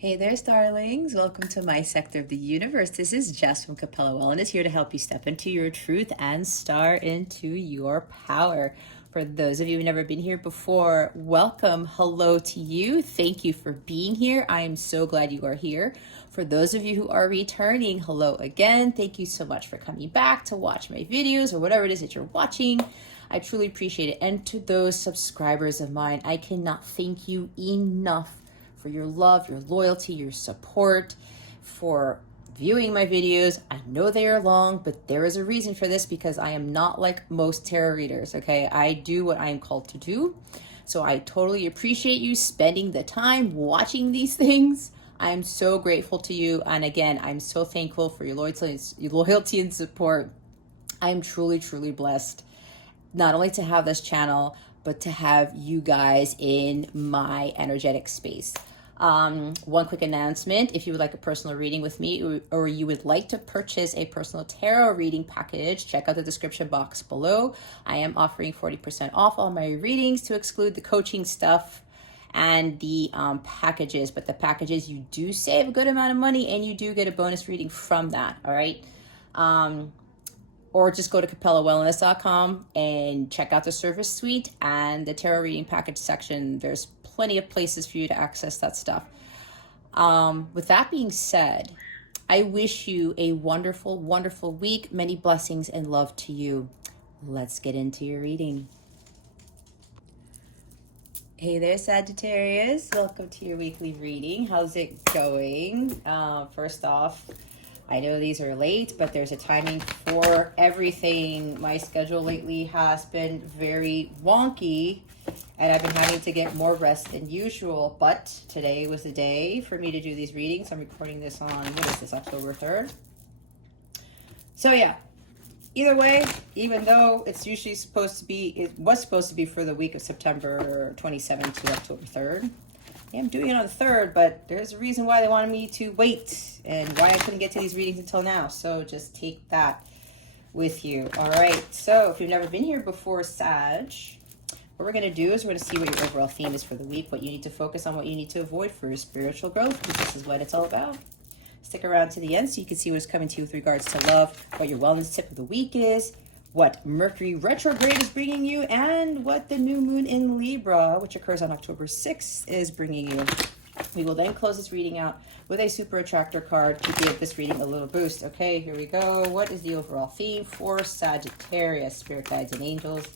Hey there, starlings. Welcome to my sector of the universe. This is Jess from Capella Wellness, here to help you step into your truth and star into your power. For those of you who've never been here before, welcome. Hello to you. Thank you for being here. I am so glad you are here. For those of you who are returning, hello again. Thank you so much for coming back to watch my videos or whatever it is that you're watching. I truly appreciate it. And to those subscribers of mine, I cannot thank you enough for your love, your loyalty, your support, for viewing my videos. I know they are long, but there is a reason for this, because I am not like most tarot readers, okay? I do what I am called to do. So I totally appreciate you spending the time watching these things. I am so grateful to you. And again, I'm so thankful for your loyalty and support. I am truly, truly blessed not only to have this channel, but to have you guys in my energetic space. One quick announcement: if you would like a personal reading with me, or you would like to purchase a personal tarot reading package, check out the description box below. I am offering 40% off all my readings, to exclude the coaching stuff and the packages. But the packages, you do save a good amount of money, and you do get a bonus reading from that. All right. Or just go to capellawellness.com and check out the service suite and the tarot reading package section. There's plenty of places for you to access that stuff. With that being said, I wish you a wonderful, wonderful week. Many blessings and love to you. Let's get into your reading. Hey there, Sagittarius. Welcome to your weekly reading. How's it going? First off, I know these are late, but there's a timing for everything. My schedule lately has been very wonky, and I've been having to get more rest than usual. But today was the day for me to do these readings. I'm recording this on, what is this, October 3rd? So yeah, either way, even though it's usually supposed to be, it was supposed to be for the week of September 27th to October 3rd. I'm doing it on the 3rd, but there's a reason why they wanted me to wait and why I couldn't get to these readings until now. So just take that with you. All right. So if you've never been here before, Sag, what we're going to do is we're going to see what your overall theme is for the week, what you need to focus on, what you need to avoid for your spiritual growth, because this is what it's all about. Stick around to the end so you can see what's coming to you with regards to love, what your wellness tip of the week is, what Mercury Retrograde is bringing you, and what the new moon in Libra, which occurs on October 6th, is bringing you. We will then close this reading out with a super attractor card to give this reading a little boost. Okay, here we go. What is the overall theme for Sagittarius? Spirit guides and angels,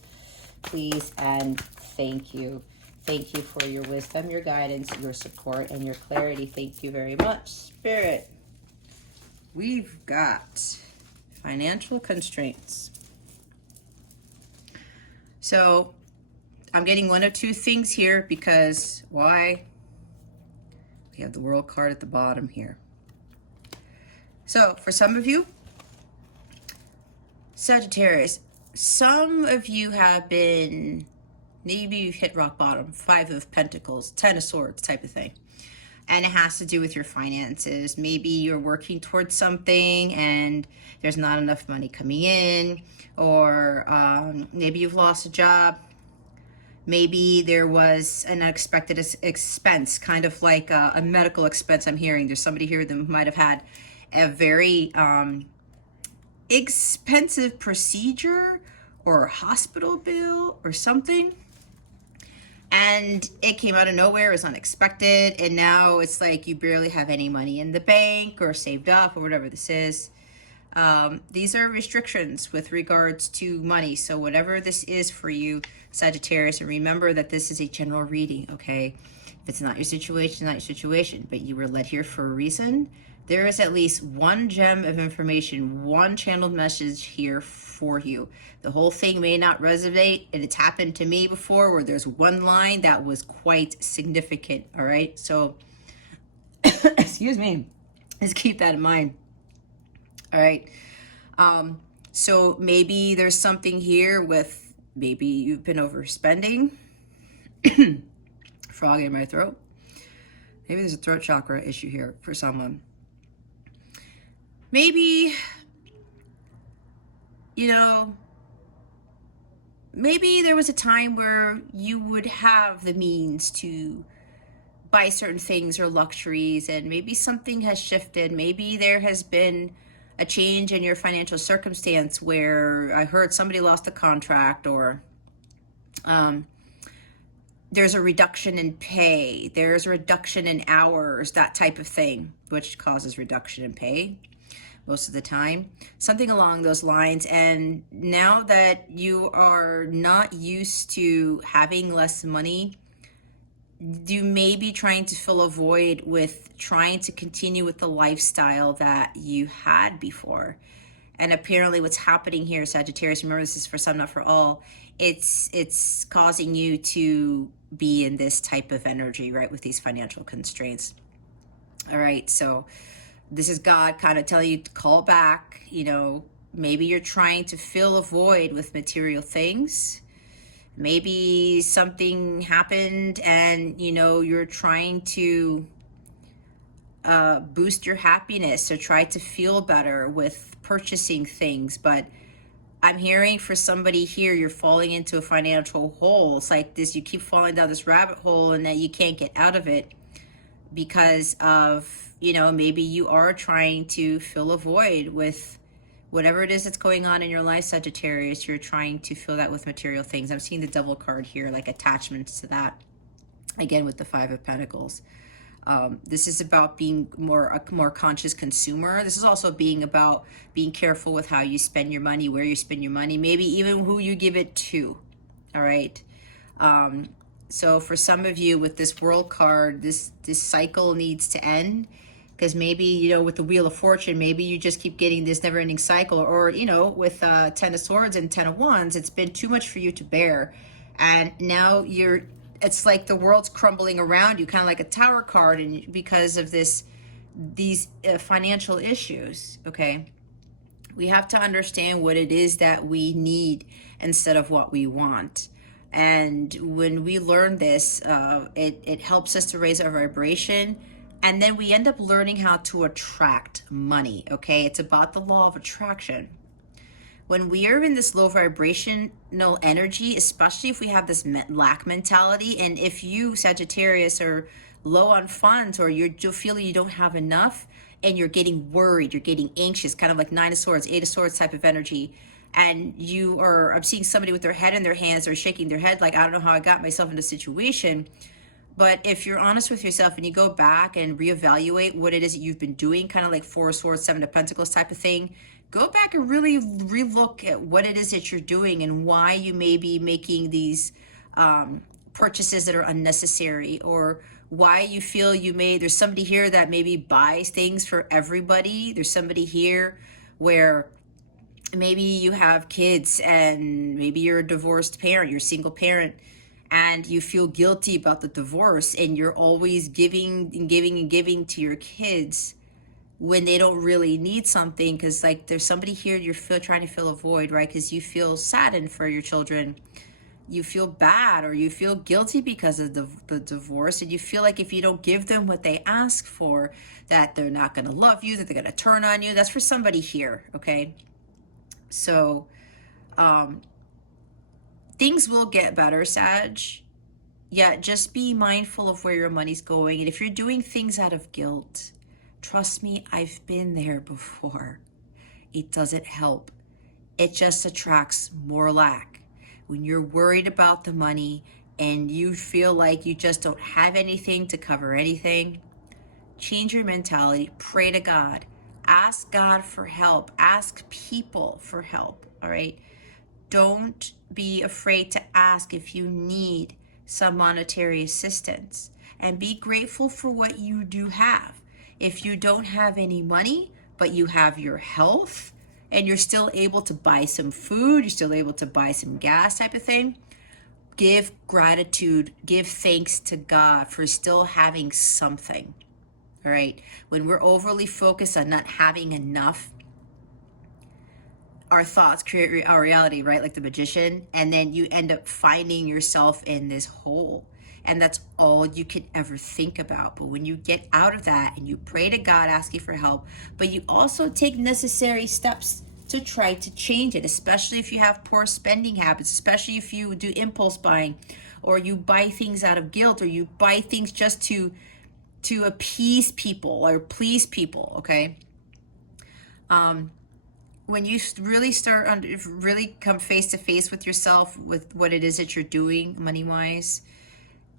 please and thank you. Thank you for your wisdom, your guidance, your support, and your clarity. Thank you very much, Spirit. We've got financial constraints. So I'm getting one of two things here, because why? We have the World card at the bottom here. So for some of you, Sagittarius, some of you have been, maybe you've hit rock bottom, 5 of Pentacles, 10 of Swords type of thing. And it has to do with your finances. Maybe you're working towards something and there's not enough money coming in, or maybe you've lost a job. Maybe there was an unexpected expense, kind of like a medical expense. I'm hearing there's somebody here that might have had a very expensive procedure or hospital bill or something, and it came out of nowhere, it was unexpected, and now it's like you barely have any money in the bank or saved up or whatever this is. These are restrictions with regards to money. So whatever this is for you, Sagittarius, and remember that this is a general reading, okay? If it's not your situation, it's not your situation, but you were led here for a reason. There is at least one gem of information, one channeled message here for you. The whole thing may not resonate, and it's happened to me before where there's one line that was quite significant, all right? So, excuse me, just keep that in mind, all right? So maybe there's something here with, maybe you've been overspending. Frog in my throat. Maybe there's a throat chakra issue here for someone. Maybe, you know, maybe there was a time where you would have the means to buy certain things or luxuries, and maybe something has shifted. Maybe there has been a change in your financial circumstance where I heard somebody lost a contract, or there's a reduction in pay, there's a reduction in hours, that type of thing, which causes reduction in pay most of the time, something along those lines. And now that you are not used to having less money, you may be trying to fill a void with trying to continue with the lifestyle that you had before. And apparently what's happening here, Sagittarius, remember this is for some, not for all, it's causing you to be in this type of energy, right, with these financial constraints. All right, so this is God kind of telling you to call back. You know, maybe you're trying to fill a void with material things. Maybe something happened and, you know, you're trying to boost your happiness or try to feel better with purchasing things. But I'm hearing for somebody here, you're falling into a financial hole. It's like this, you keep falling down this rabbit hole and that you can't get out of it because of, you know, maybe you are trying to fill a void with whatever it is that's going on in your life, Sagittarius. You're trying to fill that with material things. I'm seeing the Devil card here, like attachments to that. Again, with the Five of Pentacles. This is about being a more conscious consumer. This is also about being careful with how you spend your money, where you spend your money, maybe even who you give it to. All right. So for some of you with this World card, this cycle needs to end. Because maybe, you know, with the Wheel of Fortune, maybe you just keep getting this never-ending cycle. Or, you know, with Ten of Swords and Ten of Wands, it's been too much for you to bear. And now it's like the world's crumbling around you, kind of like a Tower card, and because of these financial issues, okay? We have to understand what it is that we need instead of what we want. And when we learn this, it helps us to raise our vibration. And then we end up learning how to attract money, okay? It's about the law of attraction. When we are in this low vibrational energy, especially if we have this lack mentality, and if you, Sagittarius, are low on funds, or you're feeling you don't have enough, and you're getting worried, you're getting anxious, kind of like Nine of Swords, Eight of Swords type of energy, and I'm seeing somebody with their head in their hands, or shaking their head like, I don't know how I got myself in this situation. But if you're honest with yourself and you go back and reevaluate what it is that you've been doing, kind of like Four of Swords, Seven of Pentacles type of thing, go back and really relook at what it is that you're doing and why you may be making these purchases that are unnecessary, or why you feel there's somebody here that maybe buys things for everybody. There's somebody here where maybe you have kids and maybe you're a divorced parent, you're a single parent, and you feel guilty about the divorce, and you're always giving and giving and giving to your kids when they don't really need something, because like there's somebody here you're trying to fill a void, right? Because you feel saddened for your children, you feel bad, or you feel guilty because of the divorce, and you feel like if you don't give them what they ask for, that they're not going to love you, that they're going to turn on you. That's for somebody here, okay? So things will get better, Sag. Yeah, just be mindful of where your money's going. And if you're doing things out of guilt, trust me, I've been there before. It doesn't help. It just attracts more lack. When you're worried about the money and you feel like you just don't have anything to cover anything, change your mentality, pray to God, ask God for help, ask people for help, all right? Don't be afraid to ask if you need some monetary assistance, and be grateful for what you do have. If you don't have any money, but you have your health, and you're still able to buy some food, you're still able to buy some gas type of thing, give gratitude, give thanks to God for still having something, all right? When we're overly focused on not having enough, our thoughts create our reality, right? Like the magician. And then you end up finding yourself in this hole. And that's all you can ever think about. But when you get out of that and you pray to God, asking for help, but you also take necessary steps to try to change it, especially if you have poor spending habits, especially if you do impulse buying, or you buy things out of guilt, or you buy things just to appease people or please people, okay? When you really really come face to face with yourself, with what it is that you're doing money-wise,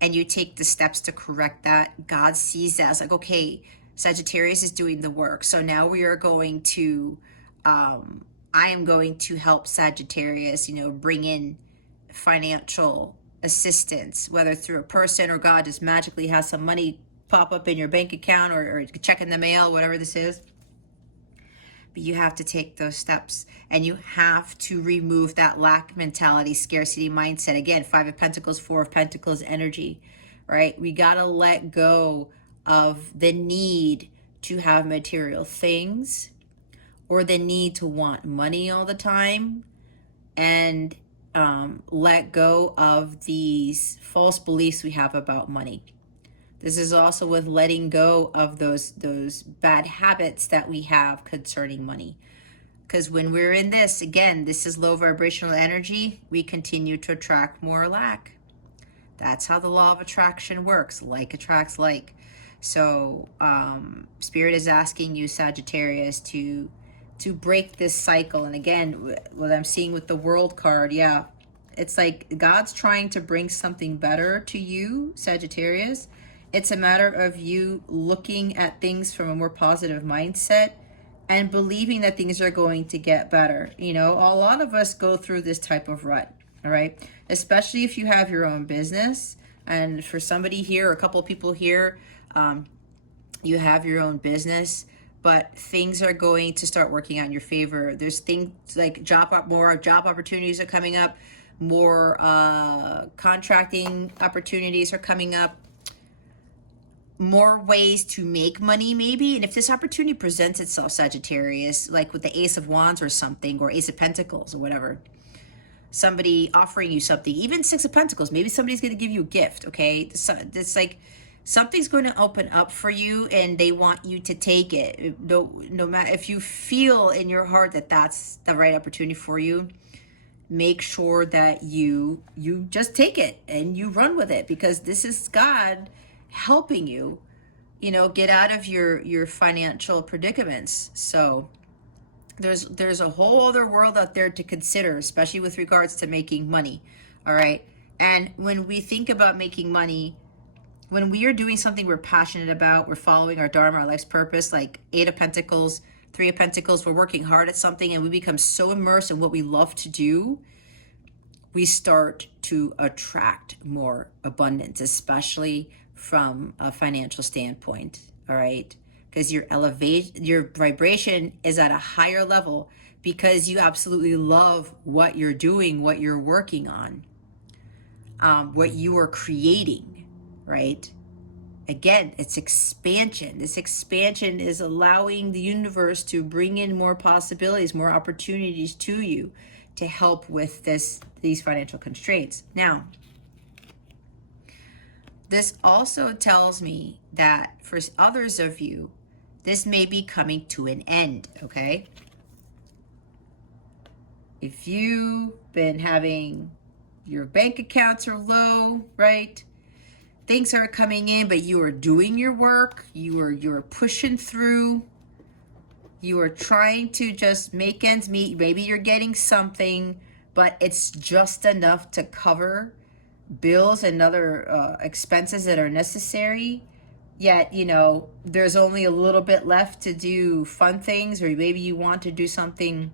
and you take the steps to correct that, God sees that as like, okay, Sagittarius is doing the work. So now we are going to, I am going to help Sagittarius, bring in financial assistance, whether through a person or God just magically has some money pop up in your bank account, or check in the mail, whatever this is. But you have to take those steps, and you have to remove that lack mentality, scarcity mindset. Again, 5 of Pentacles, 4 of Pentacles energy, right? We got to let go of the need to have material things, or the need to want money all the time, and let go of these false beliefs we have about money. This is also with letting go of those bad habits that we have concerning money. Because when we're in this, again, this is low vibrational energy, we continue to attract more lack. That's how the law of attraction works. Like attracts like. So Spirit is asking you, Sagittarius, to break this cycle. And again, what I'm seeing with the World card, yeah, it's like God's trying to bring something better to you, Sagittarius. It's a matter of you looking at things from a more positive mindset and believing that things are going to get better. A lot of us go through this type of rut, all right? Especially if you have your own business. And for somebody here, a couple of people here, you have your own business, but things are going to start working out in your favor. There's things like more job opportunities are coming up, more contracting opportunities are coming up, more ways to make money maybe. And if this opportunity presents itself, Sagittarius, like with the Ace of Wands or something, or Ace of Pentacles or whatever, somebody offering you something, even 6 of Pentacles, maybe somebody's going to give you a gift, okay? It's like something's going to open up for you and they want you to take it. No matter if you feel in your heart that that's the right opportunity for you, make sure that you just take it and you run with it, because this is God helping you, get out of your financial predicaments. So there's a whole other world out there to consider, especially with regards to making money. All right. And when we think about making money, when we are doing something we're passionate about, we're following our dharma, our life's purpose, like 8 of Pentacles, 3 of Pentacles, we're working hard at something and we become so immersed in what we love to do, we start to attract more abundance, especially from a financial standpoint. All right. Because your vibration is at a higher level because you absolutely love what you're doing, what you're working on, what you are creating, right? Again, it's expansion. This expansion is allowing the universe to bring in more possibilities, more opportunities to you to help with these financial constraints. Now, this also tells me that for others of you, this may be coming to an end, okay? If you've been having your bank accounts are low, right? Things are coming in, but you are doing your work. You are pushing through. You are trying to just make ends meet. Maybe you're getting something, but it's just enough to cover bills and other expenses that are necessary. Yet, there's only a little bit left to do fun things, or maybe you want to do something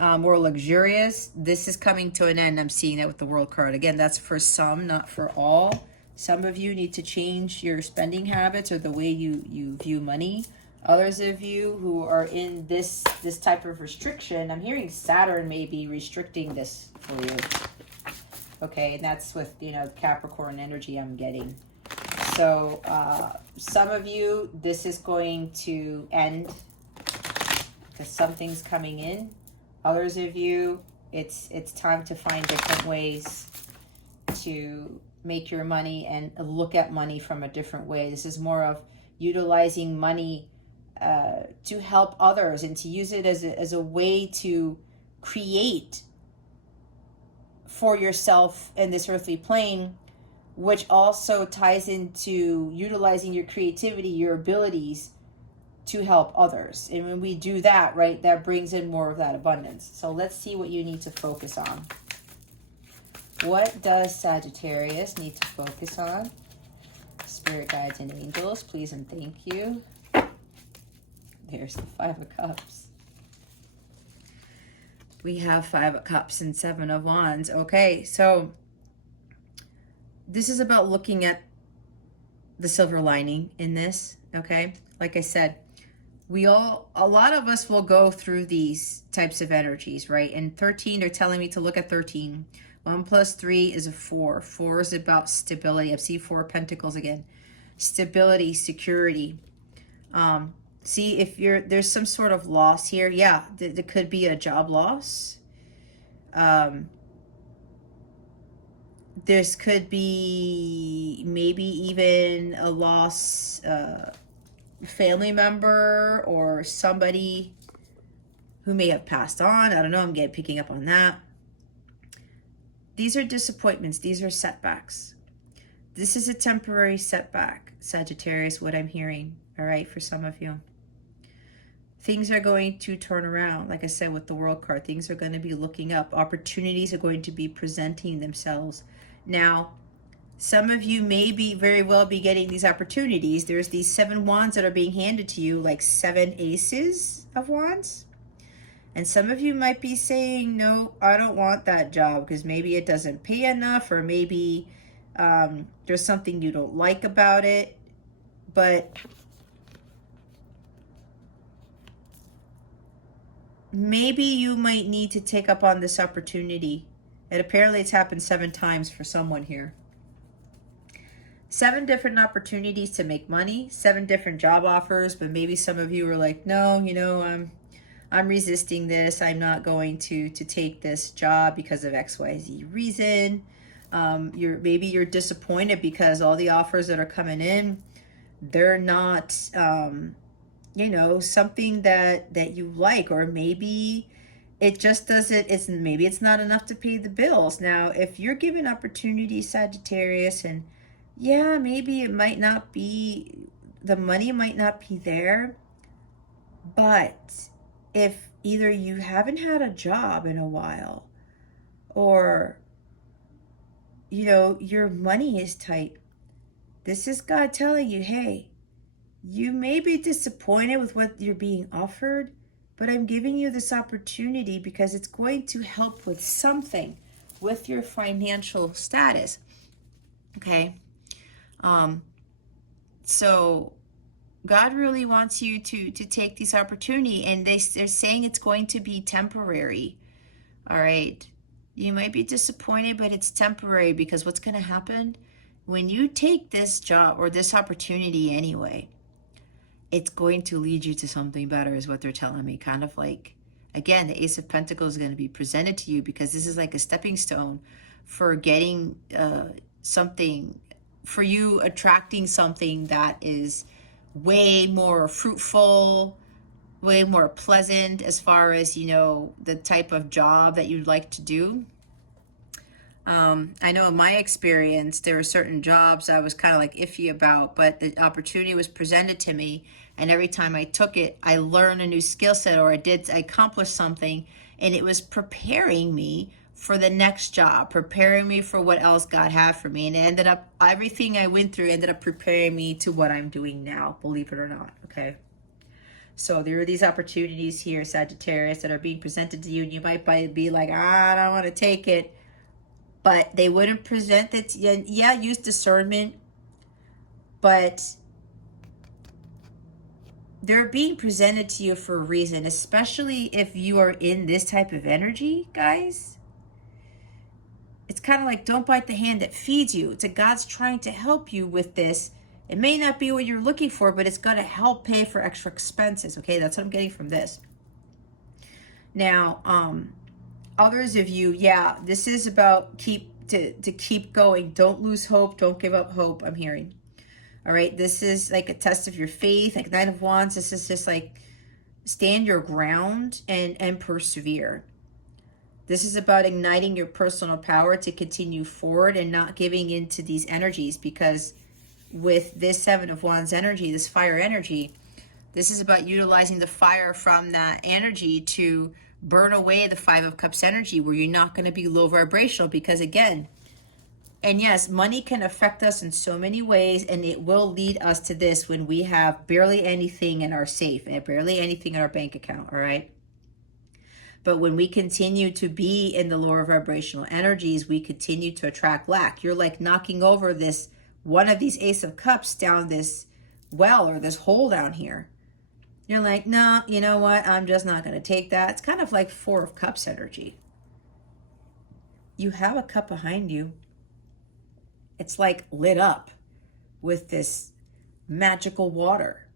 more luxurious. This is coming to an end. I'm seeing that with the World card. Again, that's for some, not for all. Some of you need to change your spending habits or the way you view money. Others of you who are in this type of restriction, I'm hearing Saturn may be restricting this for you. Okay, and that's with, Capricorn energy I'm getting. So some of you, this is going to end because something's coming in. Others of you, it's time to find different ways to make your money and look at money from a different way. This is more of utilizing money to help others and to use it as a way to create for yourself in this earthly plane, which also ties into utilizing your creativity, your abilities to help others. And when we do that, right, that brings in more of that abundance. So let's see what you need to focus on. What does Sagittarius need to focus on? Spirit guides and angels, please and thank you. There's the 5 of Cups. We have 5 of Cups and 7 of Wands. Okay, so this is about looking at the silver lining in this, okay? Like I said, a lot of us will go through these types of energies, right? And 13, they're telling me to look at 13. 1 plus 3 is a 4. 4 is about stability. I see 4 of Pentacles again. Stability, security. See, if there's some sort of loss here. Yeah, there could be a job loss. This could be maybe even a loss, family member or somebody who may have passed on. I don't know. I'm picking up on that. These are disappointments. These are setbacks. This is a temporary setback, Sagittarius, what I'm hearing, all right, for some of you. Things are going to turn around. Like I said, with the World card, things are going to be looking up. Opportunities are going to be presenting themselves. Now, some of you may very well be getting these opportunities. There's these 7 wands that are being handed to you, like 7 aces of wands. And some of you might be saying, no, I don't want that job because maybe it doesn't pay enough, or maybe there's something you don't like about it. But maybe you might need to take up on this opportunity. And apparently it's happened 7 times for someone here. 7 different opportunities to make money, 7 different job offers, but maybe some of you are like, no, you know, I'm resisting this. I'm not going to take this job because of XYZ reason. Maybe you're disappointed because all the offers that are coming in, they're not you know, something that you like, or maybe it just doesn't, maybe it's not enough to pay the bills. Now, if you're given opportunities, Sagittarius, and yeah, maybe it might not be, the money might not be there, but if either you haven't had a job in a while, or, you know, your money is tight, this is God telling you, hey, you may be disappointed with what you're being offered, but I'm giving you this opportunity because it's going to help with something with your financial status. Okay. So God really wants you to take this opportunity, and they're saying it's going to be temporary. All right. You might be disappointed, but it's temporary, because what's going to happen when you take this job or this opportunity anyway, it's going to lead you to something better, is what they're telling me. Kind of like, again, the Ace of Pentacles is going to be presented to you, because this is like a stepping stone for getting something, for you attracting something that is way more fruitful, way more pleasant, as far as, you know, the type of job that you'd like to do. I know in my experience, there were certain jobs I was kind of like iffy about, but the opportunity was presented to me, and every time I took it, I learned a new skill set, or I accomplished something, and it was preparing me for the next job, preparing me for what else God had for me. And it ended up, everything I went through ended up preparing me to what I'm doing now, believe it or not, okay? So there are these opportunities here, Sagittarius, that are being presented to you, and you might be like, I don't want to take it. But they wouldn't present it. Yeah, use discernment. But they're being presented to you for a reason, especially if you are in this type of energy, guys. It's kind of like, don't bite the hand that feeds you. It's God's trying to help you with this. It may not be what you're looking for, but it's going to help pay for extra expenses. Okay, that's what I'm getting from this. Now, others of you, yeah, this is about keep going. Don't lose hope. Don't give up hope, I'm hearing. All right, this is like a test of your faith. Like Knight of Wands, this is just like stand your ground and persevere. This is about igniting your personal power to continue forward and not giving into these energies, because with this Seven of Wands energy, this fire energy, this is about utilizing the fire from that energy to burn away the Five of Cups energy, where you're not going to be low vibrational. Because again, and yes, money can affect us in so many ways, and it will lead us to this when we have barely anything in our safe and barely anything in our bank account, all right? But when we continue to be in the lower vibrational energies, we continue to attract lack. You're like knocking over this, one of these Ace of Cups down this well or this hole down here. You're like, no, you know what? I'm just not going to take that. It's kind of like Four of Cups energy. You have a cup behind you. It's like lit up with this magical water.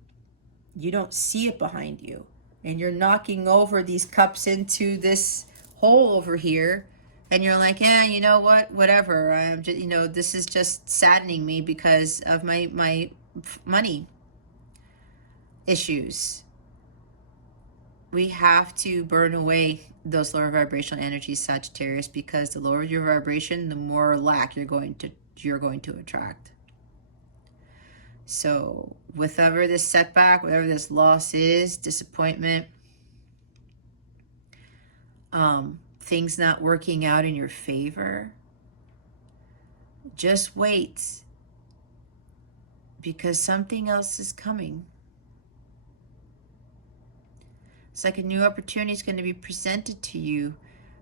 You don't see it behind you. And you're knocking over these cups into this hole over here. And you're like, yeah, you know what? Whatever. I'm just, you know, this is just saddening me because of my money issues. We have to burn away those lower vibrational energies, Sagittarius, because the lower your vibration, the more lack you're going to attract. So whatever this setback, whatever this loss is, disappointment, things not working out in your favor, just wait, because something else is coming. It's like a new opportunity is going to be presented to you,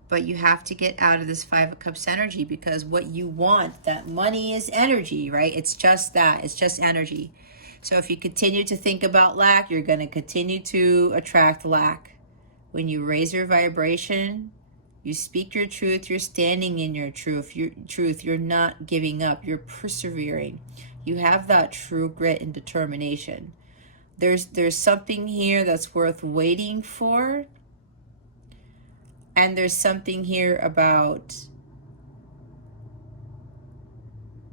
but you have to get out of this Five of Cups energy, because what you want, that money is energy, right? It's just that. It's just energy. So if you continue to think about lack, you're going to continue to attract lack. When you raise your vibration, you speak your truth, you're standing in your truth. You're not giving up. You're persevering. You have that true grit and determination. There's something here that's worth waiting for. And there's something here about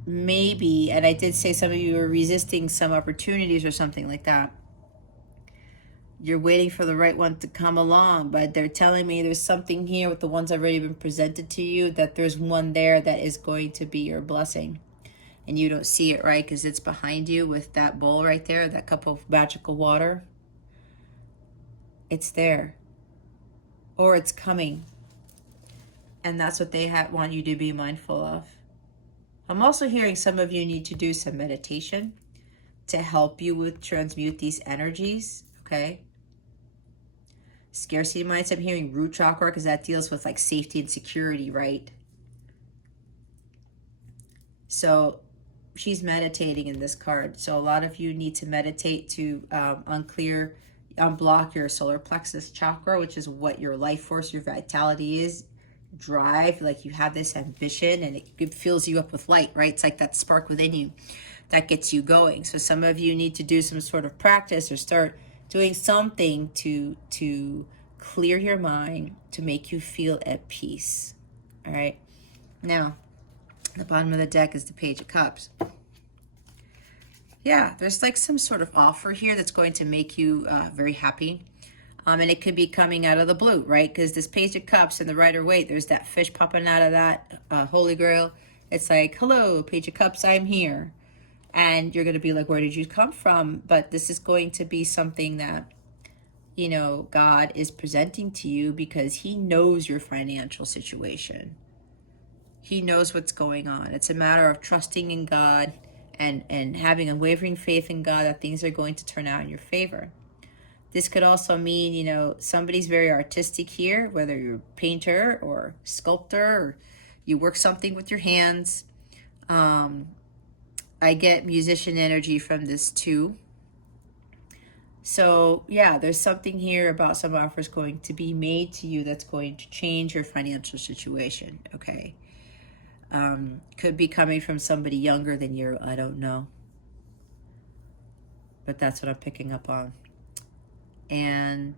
maybe, and I did say some of you are resisting some opportunities or something like that. You're waiting for the right one to come along, but they're telling me there's something here with the ones that have already been presented to you, that there's one there that is going to be your blessing. And you don't see it, right? Because it's behind you with that bowl right there, that cup of magical water. It's there. Or it's coming. And that's what they want you to be mindful of. I'm also hearing some of you need to do some meditation to help you with transmute these energies, okay? Scarcity mindset, I'm hearing root chakra, because that deals with like safety and security, right? So she's meditating in this card. So a lot of you need to meditate to unblock your solar plexus chakra, which is what your life force, your vitality is, drive, like you have this ambition, and it fills you up with light, right? It's like that spark within you that gets you going. So some of you need to do some sort of practice or start doing something to clear your mind, to make you feel at peace. All right. Now, the bottom of the deck is the Page of Cups. Yeah, there's like some sort of offer here that's going to make you very happy. And it could be coming out of the blue, right? Because this Page of Cups and the Rider-Waite, there's that fish popping out of that Holy Grail. It's like, hello, Page of Cups, I'm here. And you're going to be like, where did you come from? But this is going to be something that, you know, God is presenting to you, because he knows your financial situation. He knows what's going on. It's a matter of trusting in God and having unwavering faith in God that things are going to turn out in your favor. This could also mean, you know, somebody's very artistic here, whether you're a painter or sculptor, or you work something with your hands. I get musician energy from this too. So yeah, there's something here about some offers going to be made to you that's going to change your financial situation, okay? Could be coming from somebody younger than you, I don't know. But that's what I'm picking up on. And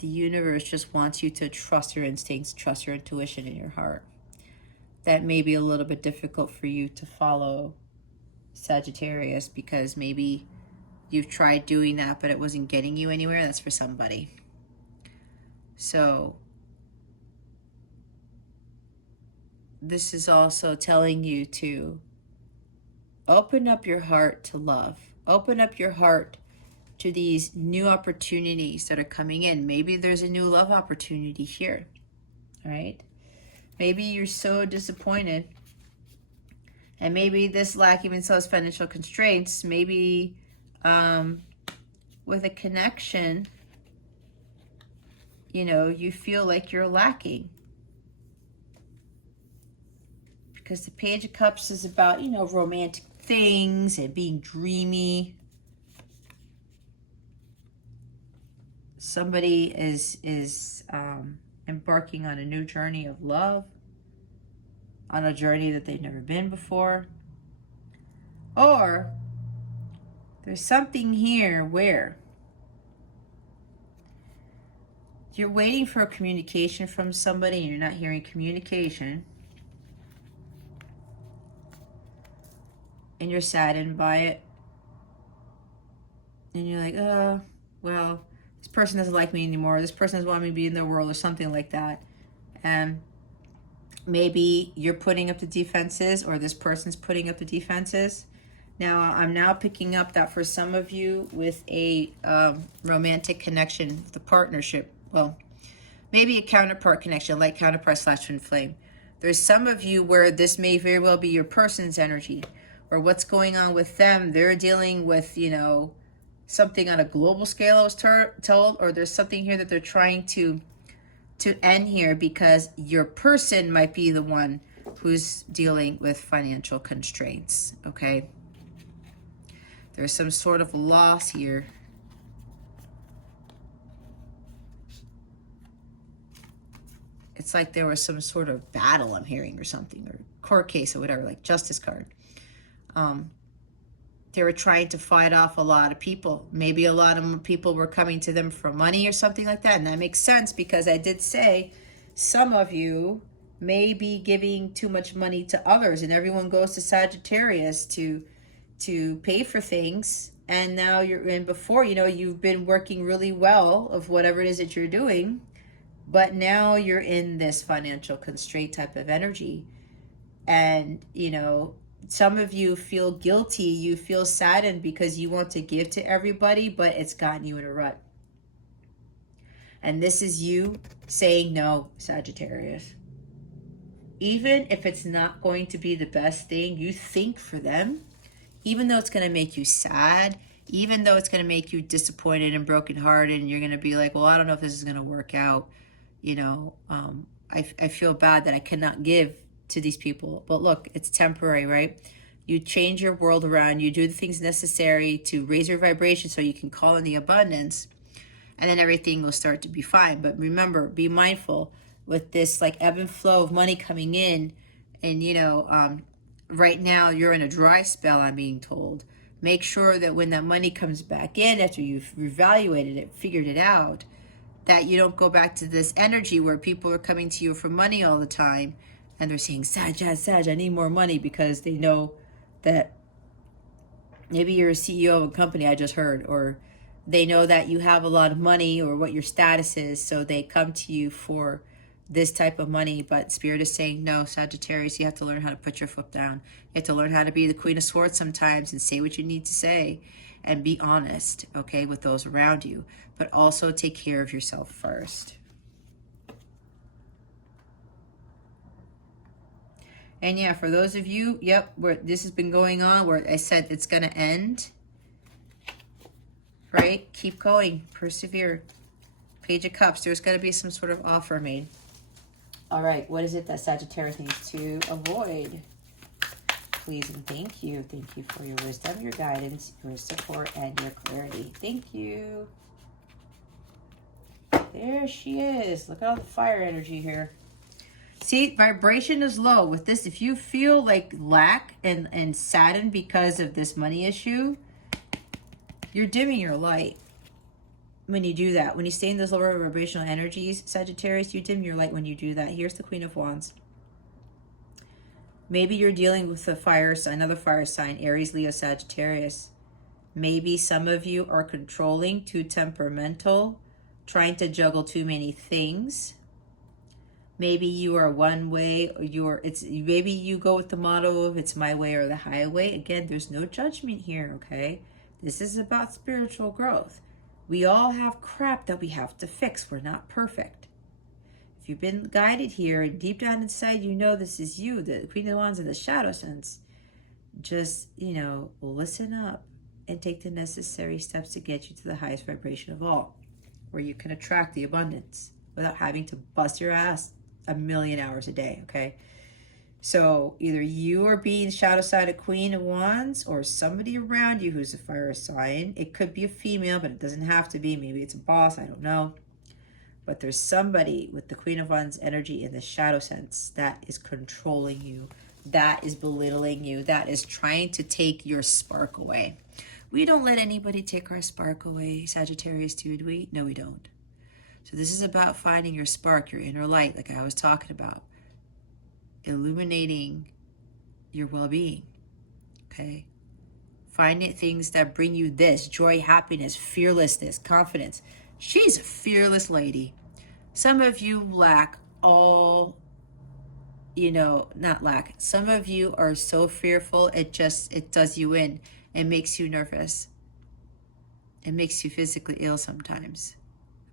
the universe just wants you to trust your instincts, trust your intuition in your heart. that may be a little bit difficult for you to follow, Sagittarius, because maybe you've tried doing that, but it wasn't getting you anywhere. That's for somebody. So this is also telling you to open up your heart to love. Open up your heart to these new opportunities that are coming in. Maybe there's a new love opportunity here, all right? Maybe you're so disappointed, and maybe this lack even sells financial constraints. Maybe with a connection, you know, you feel like you're lacking. Because the Page of Cups is about, you know, romantic things and being dreamy. Somebody is embarking on a new journey of love, on a journey that they've never been before. Or there's something here where you're waiting for a communication from somebody and you're not hearing communication. And you're saddened by it. And you're like, oh, well, this person doesn't like me anymore. This person doesn't want me to be in their world, or something like that. And maybe you're putting up the defenses, or this person's putting up the defenses. Now, I'm now picking up that for some of you with a romantic connection, the partnership, well, maybe a counterpart connection, like counterpart / twin flame. There's some of you where this may very well be your person's energy, or what's going on with them. They're dealing with, you know, something on a global scale, I was told, or there's something here that they're trying to end here, because your person might be the one who's dealing with financial constraints, okay? There's some sort of loss here. It's like there was some sort of battle I'm hearing, or something, or court case or whatever, like justice card. They were trying to fight off a lot of people. Maybe a lot of people were coming to them for money or something like that. And that makes sense, because I did say some of you may be giving too much money to others, and everyone goes to Sagittarius to pay for things. And now you're in, before, you know, you've been working really well of whatever it is that you're doing, but now you're in this financial constraint type of energy. And, you know, some of you feel guilty, you feel saddened because you want to give to everybody, but it's gotten you in a rut. And this is you saying no, Sagittarius. Even if it's not going to be the best thing you think for them, even though it's going to make you sad, even though it's going to make you disappointed and brokenhearted, and you're going to be like, well, I don't know if this is going to work out. You know, I feel bad that I cannot give to these people. But look, it's temporary, right? You change your world around, you do the things necessary to raise your vibration so you can call in the abundance, and then everything will start to be fine. But remember, be mindful with this like ebb and flow of money coming in. And, you know, right now you're in a dry spell, I'm being told. Make sure that when that money comes back in, after you've reevaluated it, figured it out, that you don't go back to this energy where people are coming to you for money all the time. And they're saying, Sag, I need more money, because they know that maybe you're a CEO of a company, I just heard, or they know that you have a lot of money or what your status is. So they come to you for this type of money. But Spirit is saying, no, Sagittarius, you have to learn how to put your foot down. You have to learn how to be the Queen of Swords sometimes and say what you need to say and be honest, okay, with those around you. But also take care of yourself first. And yeah, for those of you, yep, where this has been going on, where I said it's going to end, right? Keep going. Persevere. Page of Cups. There's got to be some sort of offer made. All right. What is it that Sagittarius needs to avoid? Please and thank you. Thank you for your wisdom, your guidance, your support, and your clarity. Thank you. There she is. Look at all the fire energy here. See, vibration is low with this. If you feel like lack and saddened because of this money issue, you're dimming your light when you do that. When you stay in those lower vibrational energies, Sagittarius, you dim your light when you do that. Here's the Queen of Wands. Maybe you're dealing with a fire sign, another fire sign, Aries, Leo, Sagittarius. Maybe some of you are controlling, too temperamental, trying to juggle too many things. Maybe you are one way, or maybe you go with the motto of it's my way or the highway. Again, there's no judgment here, okay? This is about spiritual growth. We all have crap that we have to fix. We're not perfect. If you've been guided here and deep down inside, you know this is you, the Queen of Wands in the shadow sense. Just, listen up and take the necessary steps to get you to the highest vibration of all, where you can attract the abundance without having to bust your ass a million hours a day, okay? So either you are being shadow side of Queen of Wands, or somebody around you who's a fire sign. It could be a female, but it doesn't have to be. Maybe it's a boss, I don't know. But there's somebody with the Queen of Wands energy in the shadow sense that is controlling you, that is belittling you, that is trying to take your spark away. We don't let anybody take our spark away, Sagittarius, do we? No, we don't. So this is about finding your spark, your inner light, like I was talking about. Illuminating your well-being, okay? Finding things that bring you this, joy, happiness, fearlessness, confidence. She's a fearless lady. Some of you lack all, not lack. Some of you are so fearful, it does you in. It makes you nervous. It makes you physically ill sometimes,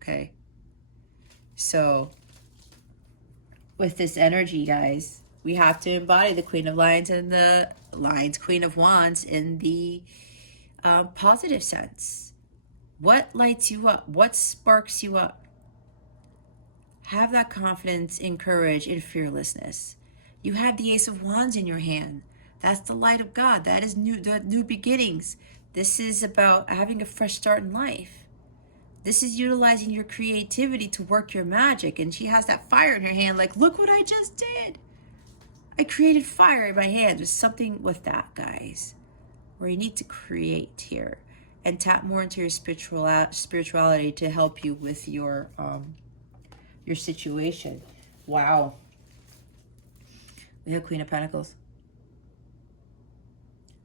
okay? So with this energy, guys, we have to embody the Queen of Lions and the Queen of Wands in the positive sense. What lights you up? What sparks you up? Have that confidence and courage and fearlessness. You have the Ace of Wands in your hand. That's the light of God. That is new beginnings. This is about having a fresh start in life. This is utilizing your creativity to work your magic. And she has that fire in her hand, like, look what I just did. I created fire in my hand. There's something with that, guys, where you need to create here and tap more into your spirituality to help you with your situation. Wow. We have Queen of Pentacles.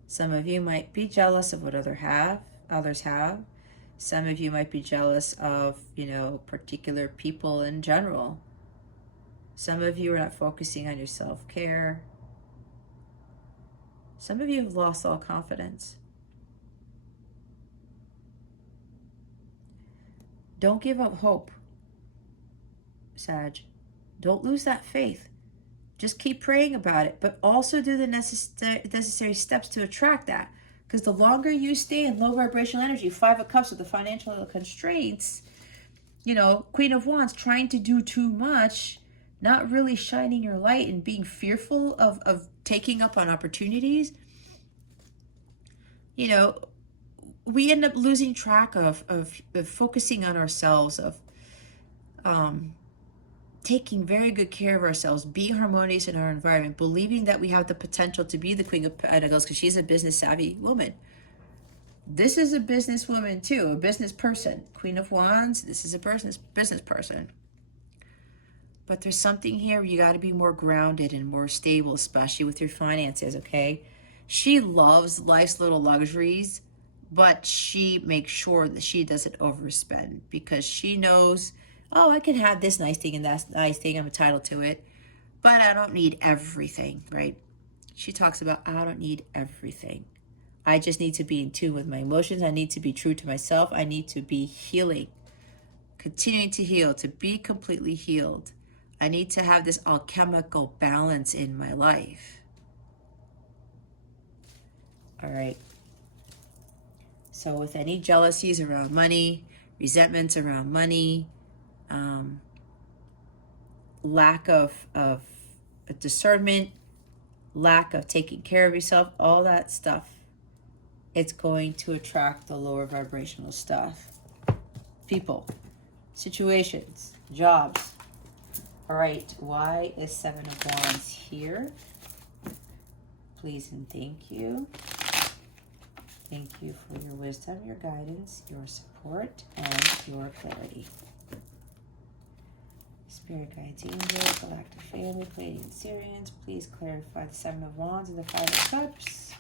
Some of you might be jealous of what others have. Some of you might be jealous of, particular people in general. Some of you are not focusing on your self-care. Some of you have lost all confidence. Don't give up hope, Sag. Don't lose that faith. Just keep praying about it, but also do the necessary steps to attract that. Because the longer you stay in low vibrational energy, 5 of Cups with the financial constraints, Queen of Wands trying to do too much, not really shining your light and being fearful of taking up on opportunities, we end up losing track of focusing on ourselves, of taking very good care of ourselves, being harmonious in our environment, believing that we have the potential to be the Queen of Pentacles because she's a business savvy woman. This is a business woman too, a business person. Queen of Wands, this is a business person. But there's something here where you got to be more grounded and more stable, especially with your finances, okay? She loves life's little luxuries, but she makes sure that she doesn't overspend because she knows, oh, I can have this nice thing and that nice thing, I'm entitled to it, but I don't need everything, right? She talks about, I don't need everything. I just need to be in tune with my emotions. I need to be true to myself. I need to be healing, continuing to heal, to be completely healed. I need to have this alchemical balance in my life. All right. So with any jealousies around money, resentments around money, lack of discernment, lack of taking care of yourself, all that stuff, it's going to attract the lower vibrational stuff. People, situations, jobs. All right, why is 7 of Wands here? Please and thank you. Thank you for your wisdom, your guidance, your support, and your clarity. Spirit guides, angels, galactic family, Pleiadian Syrians, please clarify the Seven of Wands and the Five of Cups.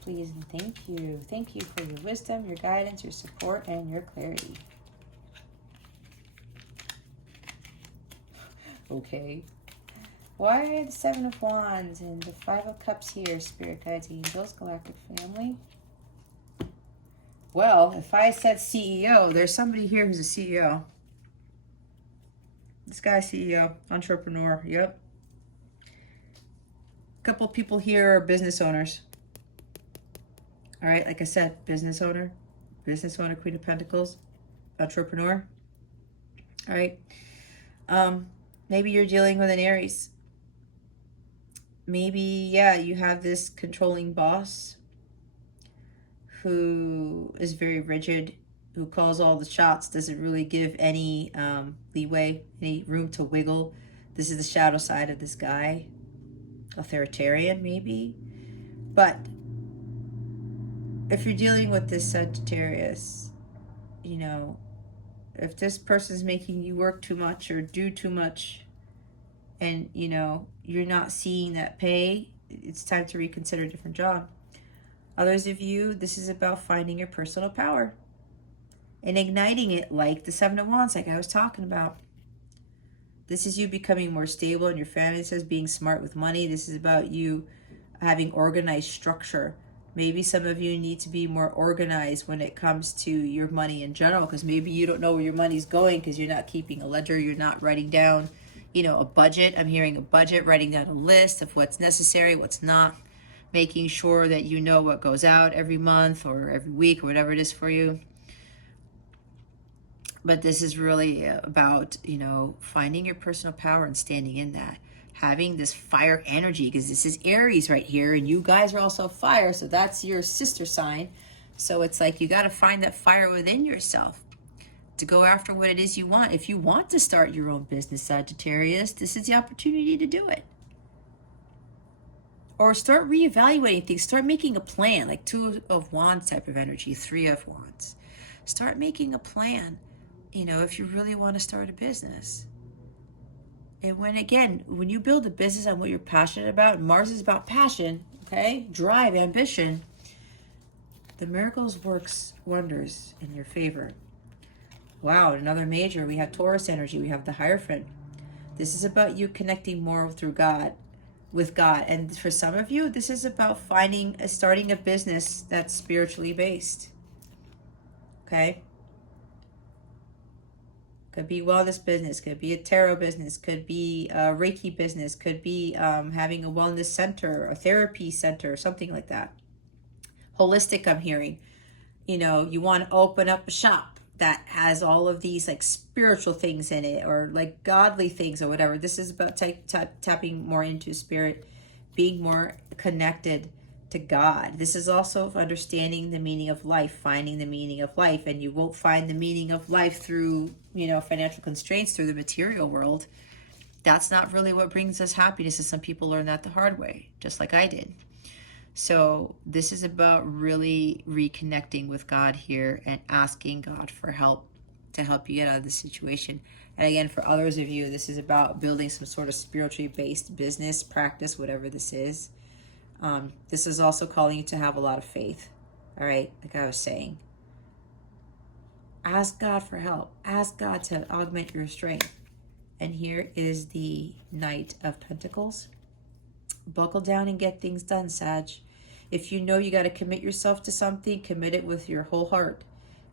Please and thank you. Thank you for your wisdom, your guidance, your support, and your clarity. Okay. Why are the Seven of Wands and the Five of Cups here? Spirit guides, angels, galactic family. Well, if I said CEO, there's somebody here who's a CEO. This guy's CEO, entrepreneur, yep. A couple people here are business owners. All right, like I said, business owner, Queen of Pentacles, entrepreneur. All right. Maybe you're dealing with an Aries. Maybe, yeah, you have this controlling boss who is very rigid, who calls all the shots, doesn't really give any leeway, any room to wiggle. This is the shadow side of this guy. Authoritarian, maybe. But if you're dealing with this Sagittarius, you know, if this person's making you work too much or do too much and, you know, you're not seeing that pay, it's time to reconsider a different job. Others of you, this is about finding your personal power and igniting it like the Seven of Wands, like I was talking about. This is you becoming more stable in your finances, being smart with money. This is about you having organized structure. Maybe some of you need to be more organized when it comes to your money in general, because maybe you don't know where your money's going because you're not keeping a ledger, you're not writing down, you know, a budget. I'm hearing a budget, writing down a list of what's necessary, what's not, making sure that you know what goes out every month or every week or whatever it is for you. But this is really about, you know, finding your personal power and standing in that. Having this fire energy, because this is Aries right here, and you guys are also fire, so that's your sister sign. So it's like you got to find that fire within yourself to go after what it is you want. If you want to start your own business, Sagittarius, this is the opportunity to do it. Or start reevaluating things. Start making a plan, like Two of Wands type of energy, Three of Wands. Start making a plan, you know, if you really want to start a business. And when you build a business on what you're passionate about, Mars is about passion, okay? Drive, ambition. The miracles works wonders in your favor. Wow, another major. We have Taurus energy. We have the Hierophant. This is about you connecting more through God, with God. And for some of you, this is about starting a business that's spiritually based. Okay? Could be wellness business, could be a tarot business, could be a Reiki business, could be having a wellness center, a therapy center, something like that. Holistic, I'm hearing. You know, you want to open up a shop that has all of these like spiritual things in it, or like godly things or whatever. This is about tapping more into spirit, being more connected to God. This is also understanding the meaning of life, finding the meaning of life. And you won't find the meaning of life through, you know, financial constraints, through the material world. That's not really what brings us happiness, and some people learn that the hard way, just like I did. So this is about really reconnecting with God here and asking God for help to help you get out of the situation. And again, for others of you, this is about building some sort of spiritually based business practice, whatever this is. This is also calling you to have a lot of faith. All right, like I was saying. Ask God for help. Ask God to augment your strength. And here is the Knight of Pentacles. Buckle down and get things done, Sag. If you know you got to commit yourself to something, commit it with your whole heart.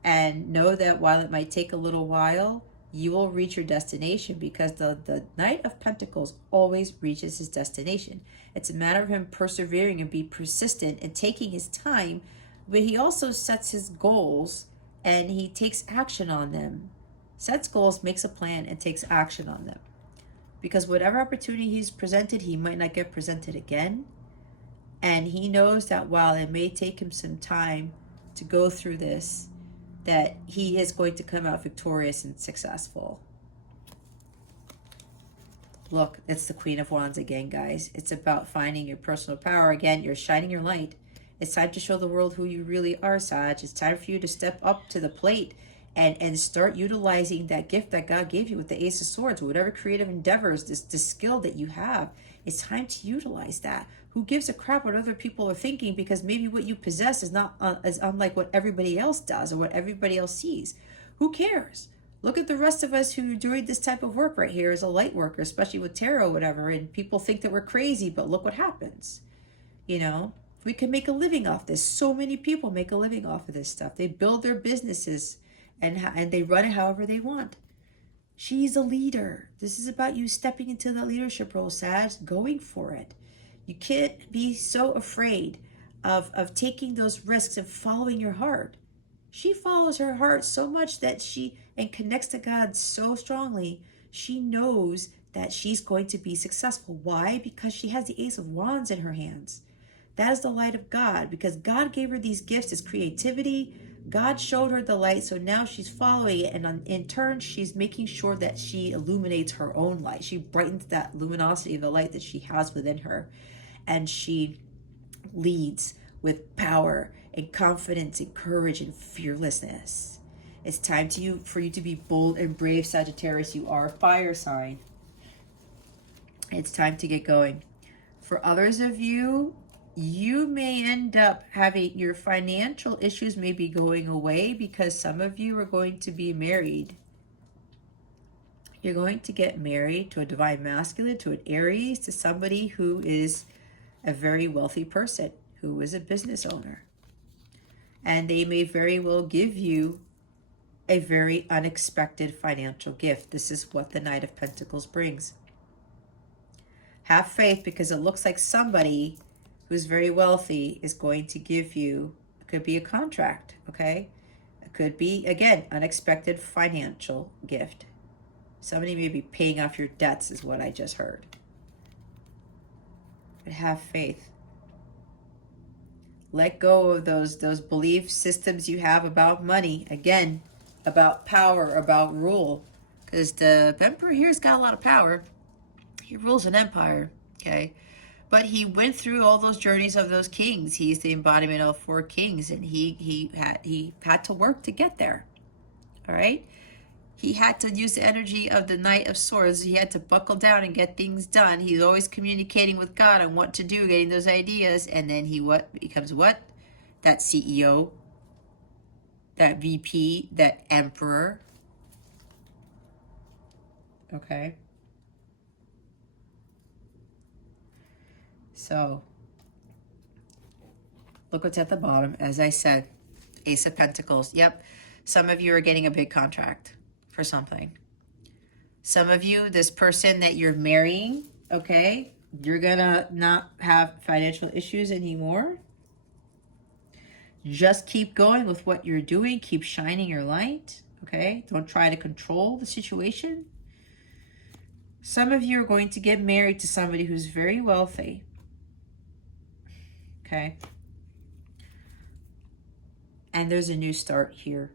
And know that while it might take a little while, you will reach your destination, because the Knight of Pentacles always reaches his destination. It's a matter of him persevering and be persistent and taking his time, but he also sets his goals and he takes action on them. Sets goals, makes a plan, and takes action on them. Because whatever opportunity he's presented, he might not get presented again. And he knows that while it may take him some time to go through this, that he is going to come out victorious and successful. Look, it's the Queen of Wands again, guys. It's about finding your personal power. Again, you're shining your light. It's time to show the world who you really are, Sag. It's time for you to step up to the plate and start utilizing that gift that God gave you with the Ace of Swords, whatever creative endeavors, this skill that you have. It's time to utilize that. Who gives a crap what other people are thinking? Because maybe what you possess is not as unlike what everybody else does or what everybody else sees. Who cares? Look at the rest of us who are doing this type of work right here as a light worker, especially with tarot or whatever, and people think that we're crazy, but look what happens. You know, we can make a living off this. So many people make a living off of this stuff. They build their businesses and they run it however they want. She's a leader. This is about you stepping into that leadership role, Sag, going for it. You can't be so afraid of taking those risks and following your heart. She follows her heart so much that and connects to God so strongly, she knows that she's going to be successful. Why? Because she has the Ace of Wands in her hands. That is the light of God, because God gave her these gifts, as creativity. God showed her the light, so now she's following it, and in turn, she's making sure that she illuminates her own light. She brightens that luminosity of the light that she has within her, and she leads with power and confidence and courage and fearlessness. It's time for you to be bold and brave, Sagittarius. You are a fire sign. It's time to get going. For others of you, you may end up having your financial issues may be going away because some of you are going to be married. You're going to get married to a divine masculine, to an Aries, to somebody who is a very wealthy person, who is a business owner. And they may very well give you a very unexpected financial gift. This is what the Knight of Pentacles brings. Have faith, because it looks like somebody who's very wealthy is going to give you, it could be a contract, okay? It could be, again, unexpected financial gift. Somebody may be paying off your debts is what I just heard. But have faith. Let go of those belief systems you have about money. Again, about power, about rule. Because the Emperor here's got a lot of power. He rules an empire, okay? But he went through all those journeys of those kings. He's the embodiment of 4 kings, and he had to work to get there. All right? He had to use the energy of the Knight of Swords. He had to buckle down and get things done. He's always communicating with God on what to do, getting those ideas, and then he becomes what? That CEO, that VP, that emperor. Okay? So, look what's at the bottom. As I said, Ace of Pentacles. Yep, some of you are getting a big contract for something. Some of you, this person that you're marrying, okay, you're gonna not have financial issues anymore. Just keep going with what you're doing. Keep shining your light, okay? Don't try to control the situation. Some of you are going to get married to somebody who's very wealthy. Okay. And there's a new start here.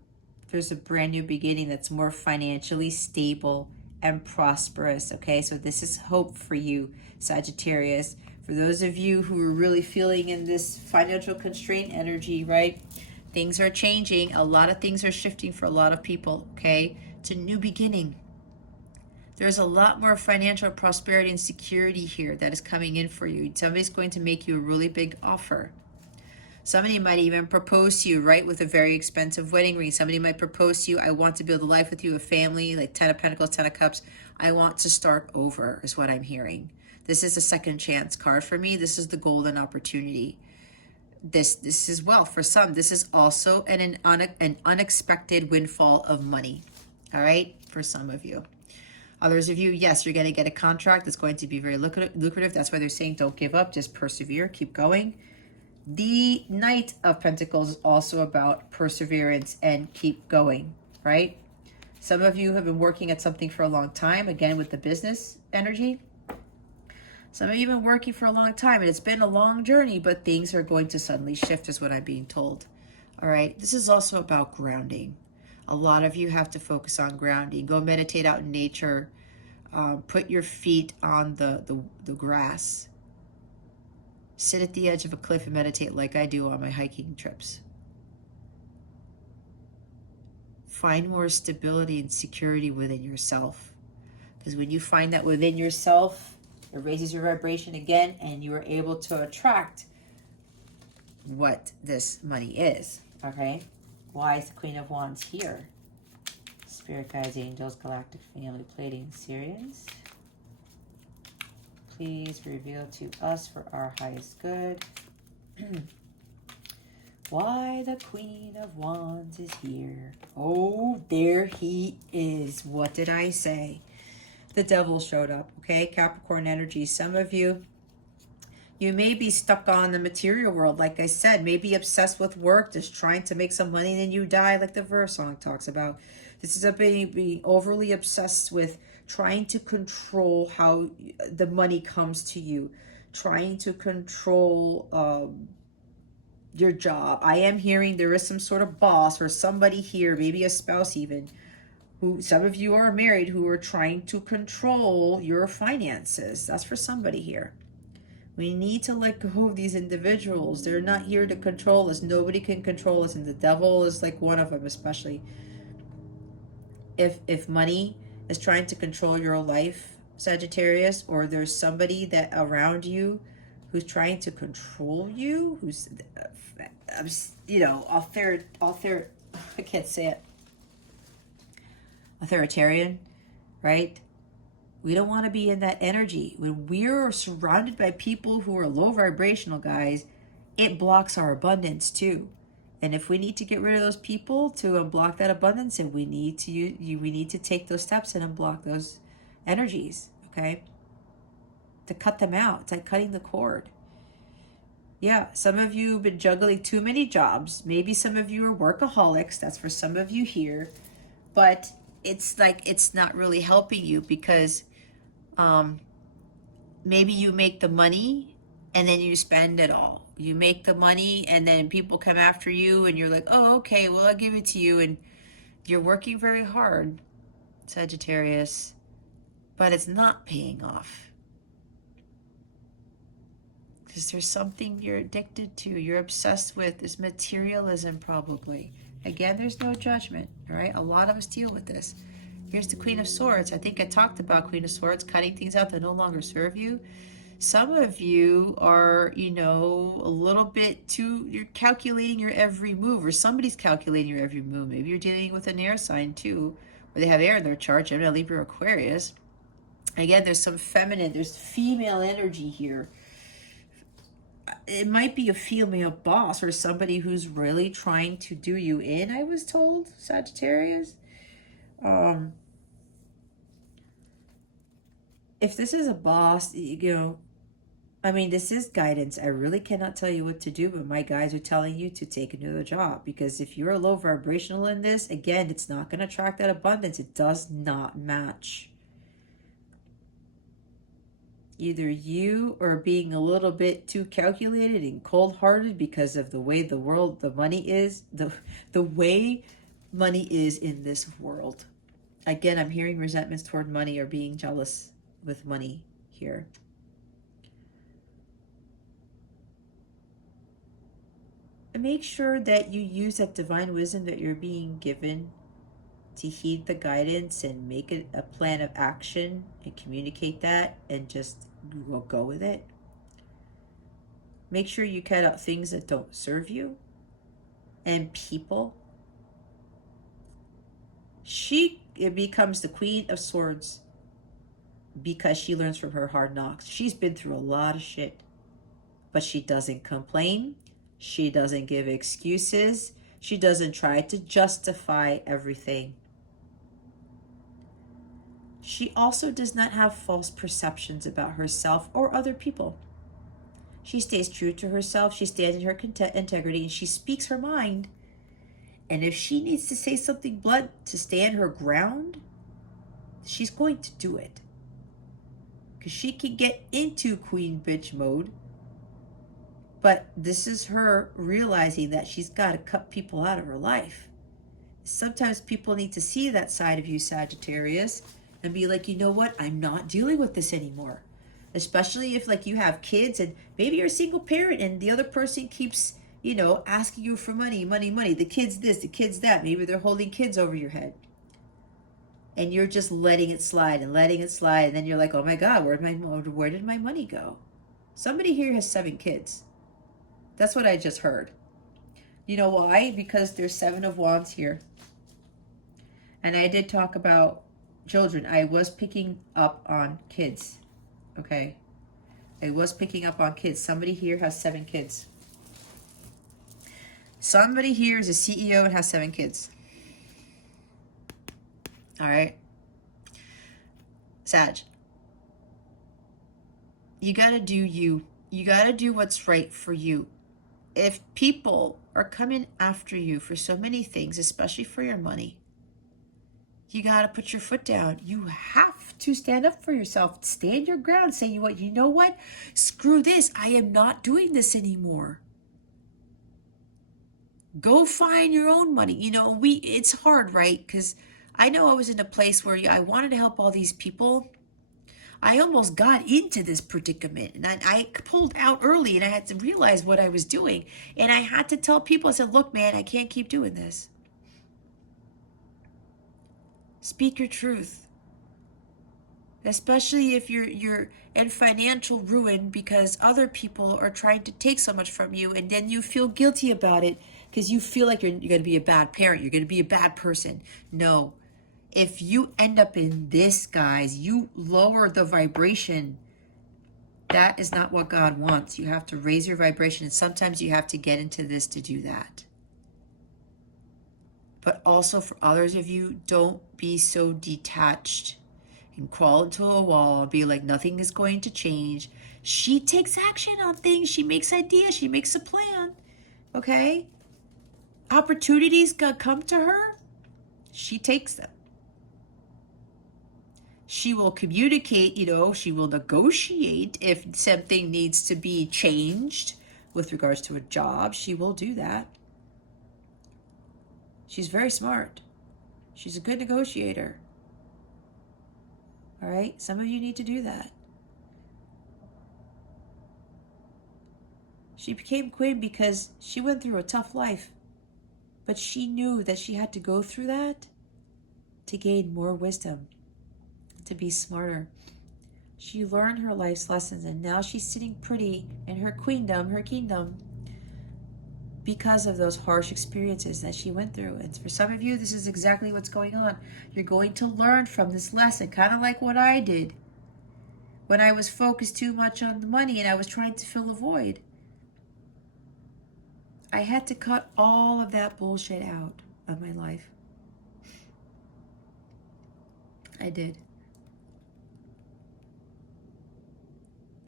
There's a brand new beginning that's more financially stable and prosperous. Okay. So this is hope for you, Sagittarius. For those of you who are really feeling in this financial constraint energy, right? Things are changing. A lot of things are shifting for a lot of people. Okay. It's a new beginning. There's a lot more financial prosperity and security here that is coming in for you. Somebody's going to make you a really big offer. Somebody might even propose to you, right, with a very expensive wedding ring. Somebody might propose to you, I want to build a life with you, a family, like 10 of Pentacles, 10 of Cups. I want to start over is what I'm hearing. This is a second chance card for me. This is the golden opportunity. This is, well, for some, this is also an unexpected windfall of money, all right, for some of you. Others of you, yes, you're going to get a contract that's going to be very lucrative. That's why they're saying don't give up, just persevere, keep going. The Knight of Pentacles is also about perseverance and keep going, right? Some of you have been working at something for a long time, again, with the business energy. Some of you have been working for a long time, and it's been a long journey, but things are going to suddenly shift is what I'm being told. All right, this is also about grounding. A lot of you have to focus on grounding. Go meditate out in nature. Put your feet on the grass. Sit at the edge of a cliff and meditate like I do on my hiking trips. find more stability and security within yourself. Because when you find that within yourself, it raises your vibration again, and you are able to attract what this money is. Okay? Why is the Queen of Wands here? Spirit guides, angels, galactic family, Pleiadian Sirius. Please reveal to us for our highest good why the Queen of Wands is here. Oh, there he is. What did I say? The devil showed up. Okay, Capricorn energy. Some of you, you may be stuck on the material world. Like I said, maybe obsessed with work, just trying to make some money and then you die, like the verse song talks about. This is a being overly obsessed with trying to control how the money comes to you, trying to control your job. I am hearing there is some sort of boss or somebody here, maybe a spouse even, who, some of you are married, who are trying to control your finances. That's for somebody here. We need to let go of these individuals. They're not here to control us. Nobody can control us, and the devil is like one of them, especially. If money is trying to control your life, Sagittarius, or there's somebody that around you who's trying to control you, who's, you know, I can't say it, authoritarian, right? We don't want to be in that energy. When we're surrounded by people who are low vibrational, guys, it blocks our abundance too. And if we need to get rid of those people to unblock that abundance, and we need to take those steps and unblock those energies, okay? To cut them out. It's like cutting the cord. Yeah, some of you have been juggling too many jobs. Maybe some of you are workaholics. That's for some of you here. But it's like it's not really helping you, because maybe you make the money and then you spend it all. You make the money and then people come after you and you're like, oh, okay, well, I'll give it to you. And you're working very hard, Sagittarius, but it's not paying off. Because there's something you're addicted to, you're obsessed with, is materialism probably. Again, there's no judgment, all right? A lot of us deal with this. Here's the Queen of Swords. I think I talked about Queen of Swords, cutting things out that no longer serve you. Some of you are, you know, a little bit too, you're calculating your every move, or somebody's calculating your every move. Maybe you're dealing with an air sign too, where they have air in their chart, Gemini, Libra, Aquarius. Again, there's some feminine, there's female energy here. It might be a female boss or somebody who's really trying to do you in, I was told, Sagittarius. If this is a boss, you know, I mean, this is guidance. I really cannot tell you what to do, but my guides are telling you to take another job, because if you're low vibrational in this, again, it's not going to attract that abundance. It does not match. Either you are being a little bit too calculated and cold-hearted because of the way the world, the money is, the way money is in this world. Again, I'm hearing resentments toward money or being jealous with money here. And make sure that you use that divine wisdom that you're being given to heed the guidance and make it a plan of action and communicate that and just go with it. Make sure you cut out things that don't serve you and people. It becomes the Queen of Swords because she learns from her hard knocks. She's been through a lot of shit, but she doesn't complain. She doesn't give excuses. She doesn't try to justify everything. She also does not have false perceptions about herself or other people. She stays true to herself. She stands in her integrity, and she speaks her mind. And if she needs to say something blunt to stand her ground, she's going to do it. Because she can get into queen bitch mode. But this is her realizing that she's got to cut people out of her life. Sometimes people need to see that side of you, Sagittarius, and be like, you know what? I'm not dealing with this anymore. Especially if like you have kids and maybe you're a single parent and the other person keeps you know, asking you for money, money, money. The kid's this, the kid's that. Maybe they're holding kids over your head. And you're just letting it slide and letting it slide. And then you're like, oh my God, where did my money go? Somebody here has 7 kids. That's what I just heard. You know why? Because there's 7 of Wands here. And I did talk about children. I was picking up on kids. Okay? I was picking up on kids. Somebody here has 7 kids. Somebody here is a CEO and has 7 kids. All right? Sag. You got to do you. You got to do what's right for you. If people are coming after you for so many things, especially for your money, you got to put your foot down. You have to stand up for yourself. Stand your ground. Say, you know what? Screw this. I am not doing this anymore. Go find your own money. You know, it's hard, right? Because I know I was in a place where I wanted to help all these people. I almost got into this predicament, and I pulled out early, and I had to realize what I was doing. And I had to tell people, I said, look, man, I can't keep doing this. Speak your truth. Especially if you're in financial ruin because other people are trying to take so much from you, and then you feel guilty about it because you feel like you're going to be a bad parent. You're going to be a bad person. No. If you end up in this, guys, you lower the vibration. That is not what God wants. You have to raise your vibration, and sometimes you have to get into this to do that. But also for others of you, don't be so detached and crawl into a wall and be like, nothing is going to change. She takes action on things. She makes ideas. She makes a plan. Okay? Opportunities come to her. She takes them. She will communicate, you know, she will negotiate if something needs to be changed with regards to a job. She will do that. She's very smart. She's a good negotiator. All right? Some of you need to do that. She became queen because she went through a tough life. But she knew that she had to go through that to gain more wisdom, to be smarter. She learned her life's lessons, and now she's sitting pretty in her queendom, her kingdom, because of those harsh experiences that she went through. And for some of you, this is exactly what's going on. You're going to learn from this lesson, kind of like what I did when I was focused too much on the money and I was trying to fill a void. I had to cut all of that bullshit out of my life. I did.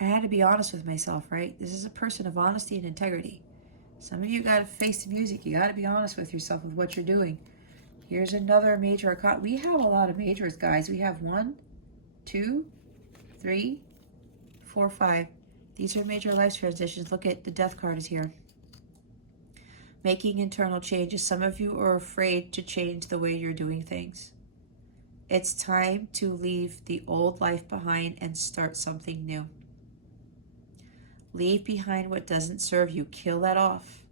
I had to be honest with myself, right? This is a person of honesty and integrity. Some of you got to face the music. You got to be honest with yourself with what you're doing. Here's another major arcana. We have a lot of majors, guys. We have 1, 2, 3, 4, 5. These are major life transitions. Look at the death card is here. Making internal changes. Some of you are afraid to change the way you're doing things. It's time to leave the old life behind and start something new. Leave behind what doesn't serve you. Kill that off.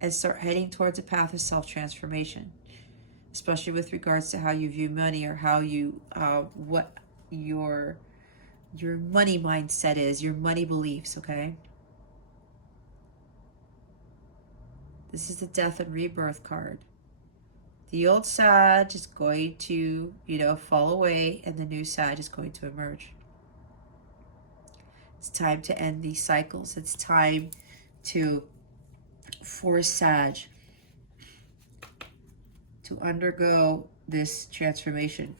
And start heading towards a path of self-transformation. Especially with regards to how you view money, or how you, what your money mindset is, your money beliefs, okay? This is the death and rebirth card. The old Sag is going to, fall away, and the new Sag is going to emerge. It's time to end these cycles. It's time to force Sag to undergo this transformation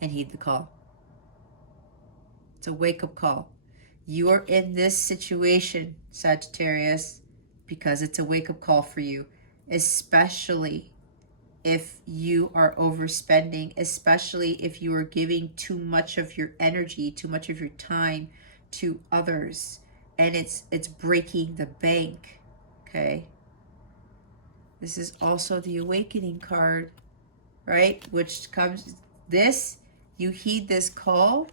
and heed the call. It's a wake-up call. You are in this situation, Sagittarius, because it's a wake-up call for you, especially if you are overspending, especially if you are giving too much of your energy, too much of your time to others, and it's breaking the bank, okay? This is also the awakening card, right? Which comes, you heed this call,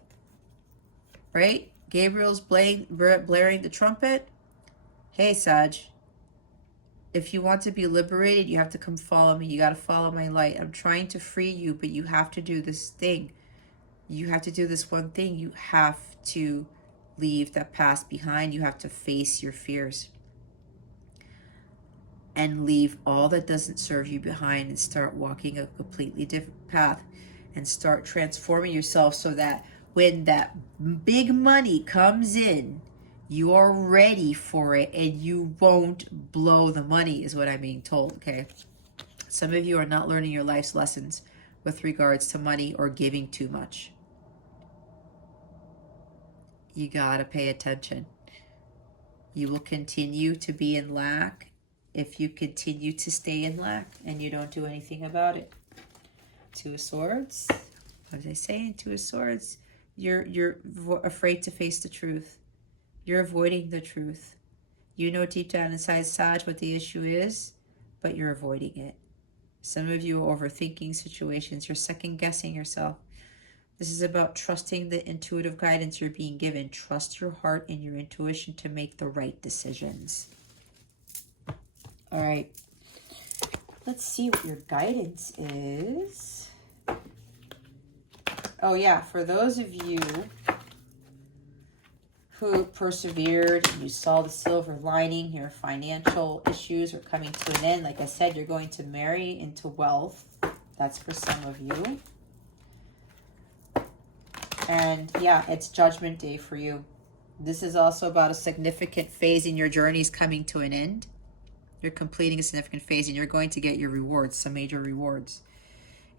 right? Gabriel's blaring the trumpet. Hey, Sag, if you want to be liberated, you have to come follow me. You got to follow my light. I'm trying to free you, but you have to do this thing. You have to do this one thing. You have to leave that past behind. You have to face your fears and leave all that doesn't serve you behind and start walking a completely different path and start transforming yourself so that when that big money comes in, you are ready for it and you won't blow the money, is what I'm being told, okay? Some of you are not learning your life's lessons with regards to money or giving too much. You gotta pay attention. You will continue to be in lack if you continue to stay in lack and you don't do anything about it. Two of Swords. What was I saying? Two of Swords. You're afraid to face the truth. You're avoiding the truth. You know deep down inside, Sag, what the issue is, but you're avoiding it. Some of you are overthinking situations. You're second-guessing yourself. This is about trusting the intuitive guidance you're being given. Trust your heart and your intuition to make the right decisions. All right. Let's see what your guidance is. Oh, yeah. For those of you who persevered and you saw the silver lining, your financial issues are coming to an end. Like I said, you're going to marry into wealth. That's for some of you. And yeah, it's Judgment Day for you. This is also about a significant phase in your journeys coming to an end. You're completing a significant phase and you're going to get your rewards, some major rewards.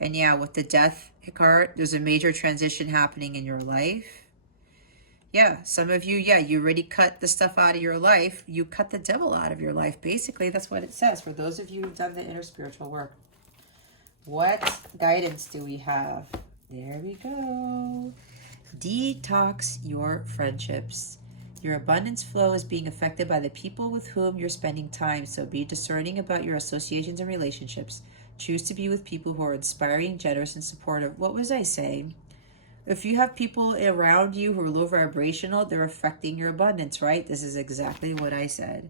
And yeah, with the Death card, there's a major transition happening in your life. Yeah, some of you, yeah, you already cut the stuff out of your life. You cut the devil out of your life. Basically, that's what it says for those of you who've done the inner spiritual work. What guidance do we have? There we go. Detox your friendships. Your abundance flow is being affected by the people with whom you're spending time, so be discerning about your associations and relationships. Choose to be with people who are inspiring, generous, and supportive. What was I saying? If you have people around you who are low vibrational, they're affecting your abundance, right? This is exactly what I said.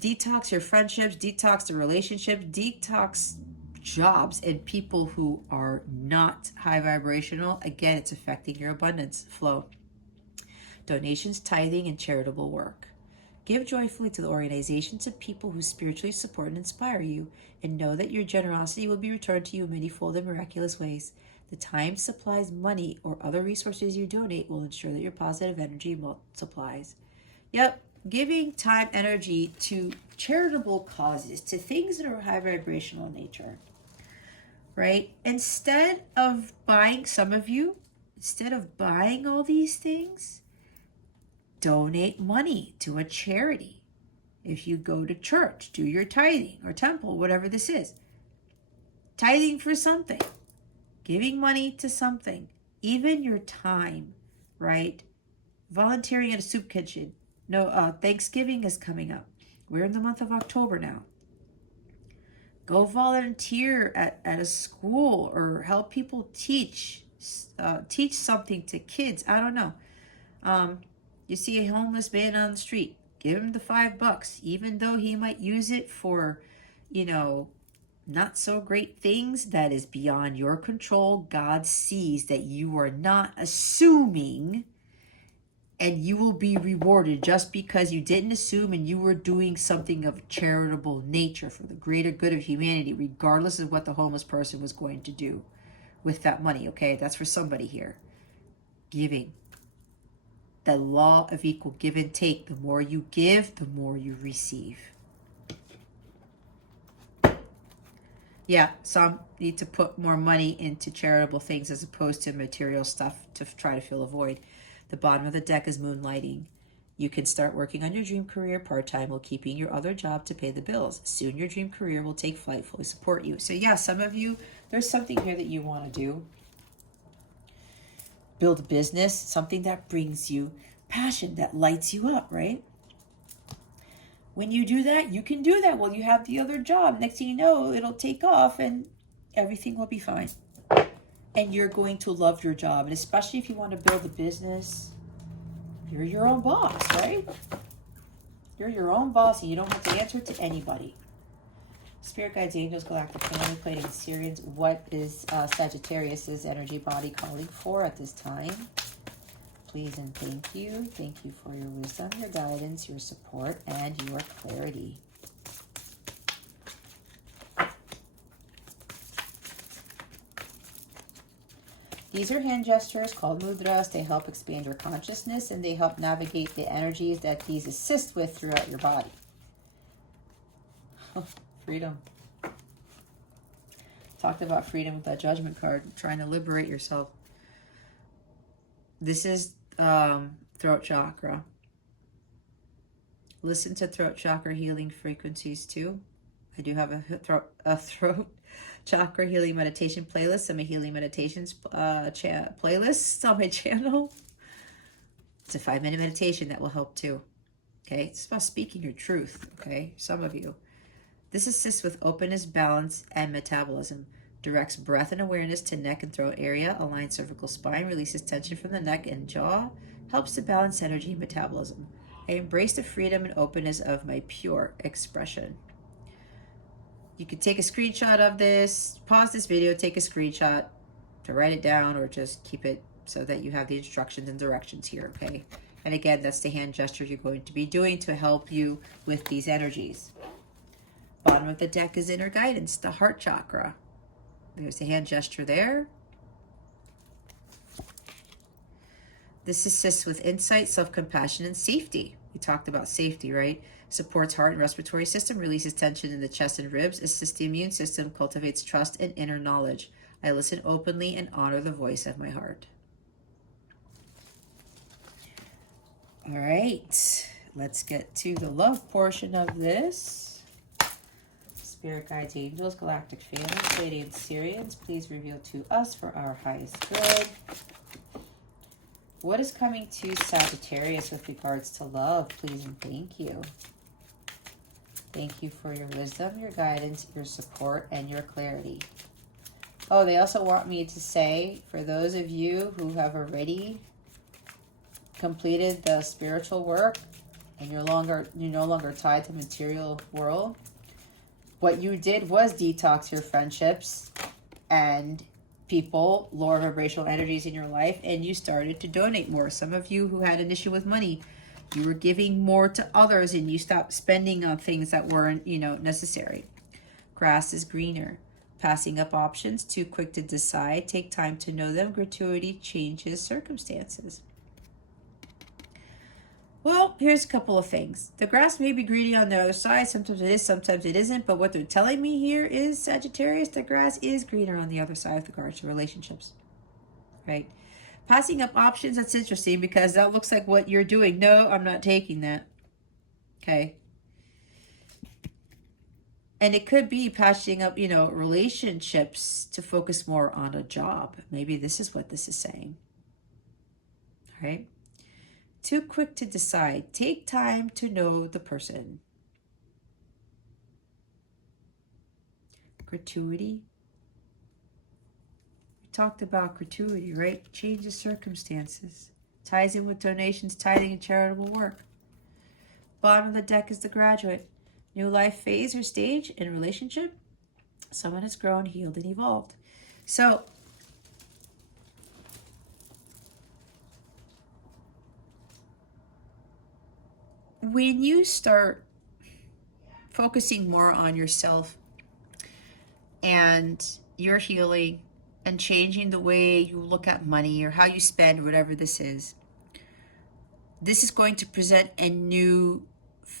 Detox your friendships, detox the relationships, detox jobs and people who are not high vibrational. Again, it's affecting your abundance flow. Donations, tithing, and charitable work. Give joyfully to the organizations and people who spiritually support and inspire you, and know that your generosity will be returned to you in many-fold and miraculous ways. The time, supplies, money, or other resources you donate will ensure that your positive energy multiplies. Yep, giving time, energy to charitable causes, to things that are high vibrational in nature, right? Instead of buying, some of you, instead of buying all these things, donate money to a charity. If you go to church, do your tithing or temple, whatever this is. Tithing for something. Giving money to something. Even your time, right? Volunteering at a soup kitchen. No, Thanksgiving is coming up. We're in the month of October now. Go volunteer at a school or help people teach something to kids. I don't know. You see a homeless man on the street, give him the $5, even though he might use it for, not so great things. That is beyond your control. God sees that you are not assuming, and you will be rewarded just because you didn't assume and you were doing something of charitable nature for the greater good of humanity, regardless of what the homeless person was going to do with that money. Okay, that's for somebody here. Giving. The law of equal give and take. The more you give, the more you receive. Yeah, some need to put more money into charitable things as opposed to material stuff to try to fill a void. The bottom of the deck is moonlighting. You can start working on your dream career part-time while keeping your other job to pay the bills. Soon your dream career will take flight, fully support you. So yeah, some of you, there's something here that you want to do. Build a business, something that brings you passion, that lights you up, right? When you do that, you can do that while you have the other job. Next thing you know, it'll take off and everything will be fine. And you're going to love your job. And especially if you want to build a business, You're your own boss, right? You're your own boss and you don't have to answer to anybody. Spirit guides, angels, galactic family, plating Syrians. What is Sagittarius's energy body calling for at this time? Please and thank you. Thank you for your wisdom, your guidance, your support, and your clarity. These are hand gestures called mudras. They help expand your consciousness and they help navigate the energies that these assist with throughout your body. Freedom. Talked about freedom with that judgment card, trying to liberate yourself. This is throat chakra. Listen to throat chakra healing frequencies too. I do have a throat chakra healing meditation playlist. Some healing meditations playlists on my channel. It's a 5-minute meditation that will help too. Okay, it's about speaking your truth. Okay, some of you. This assists with openness, balance, and metabolism. Directs breath and awareness to neck and throat area. Aligns cervical spine. Releases tension from the neck and jaw. Helps to balance energy and metabolism. I embrace the freedom and openness of my pure expression. You could take a screenshot of this, pause this video, take a screenshot to write it down, or just keep it so that you have the instructions and directions here, okay? And again, that's the hand gesture you're going to be doing to help you with these energies. Bottom of the deck is inner guidance, the heart chakra. There's the hand gesture there. This assists with insight, self-compassion, and safety. We talked about safety, right? Supports heart and respiratory system, releases tension in the chest and ribs, assists the immune system, cultivates trust and inner knowledge. I listen openly and honor the voice of my heart. All right, let's get to the love portion of this. Spirit guides, angels, galactic family, Pleiadian Syrians, please reveal to us for our highest good. What is coming to Sagittarius with regards to love, please and thank you. Thank you for your wisdom, your guidance, your support, and your clarity. Oh, they also want me to say, for those of you who have already completed the spiritual work and you're no longer tied to the material world, what you did was detox your friendships and people, lower vibrational energies in your life, and you started to donate more. Some of you who had an issue with money, you were giving more to others and you stopped spending on things that weren't, necessary. Grass is greener. Passing up options, too quick to decide. Take time to know them. Gratuity changes circumstances. Well, here's a couple of things. The grass may be greener on the other side. Sometimes it is, sometimes it isn't. But what they're telling me here is, Sagittarius, the grass is greener on the other side with regards to relationships. Right? Passing up options, that's interesting because that looks like what you're doing. No, I'm not taking that. Okay. And it could be passing up, relationships to focus more on a job. Maybe this is what this is saying. All right. Too quick to decide. Take time to know the person. Gratuity. We talked about gratuity, right? Changes circumstances. Ties in with donations, tithing, and charitable work. Bottom of the deck is the graduate. New life phase or stage in a relationship. Someone has grown, healed, and evolved. So, when you start focusing more on yourself and your healing and changing the way you look at money or how you spend, whatever this is going to present a new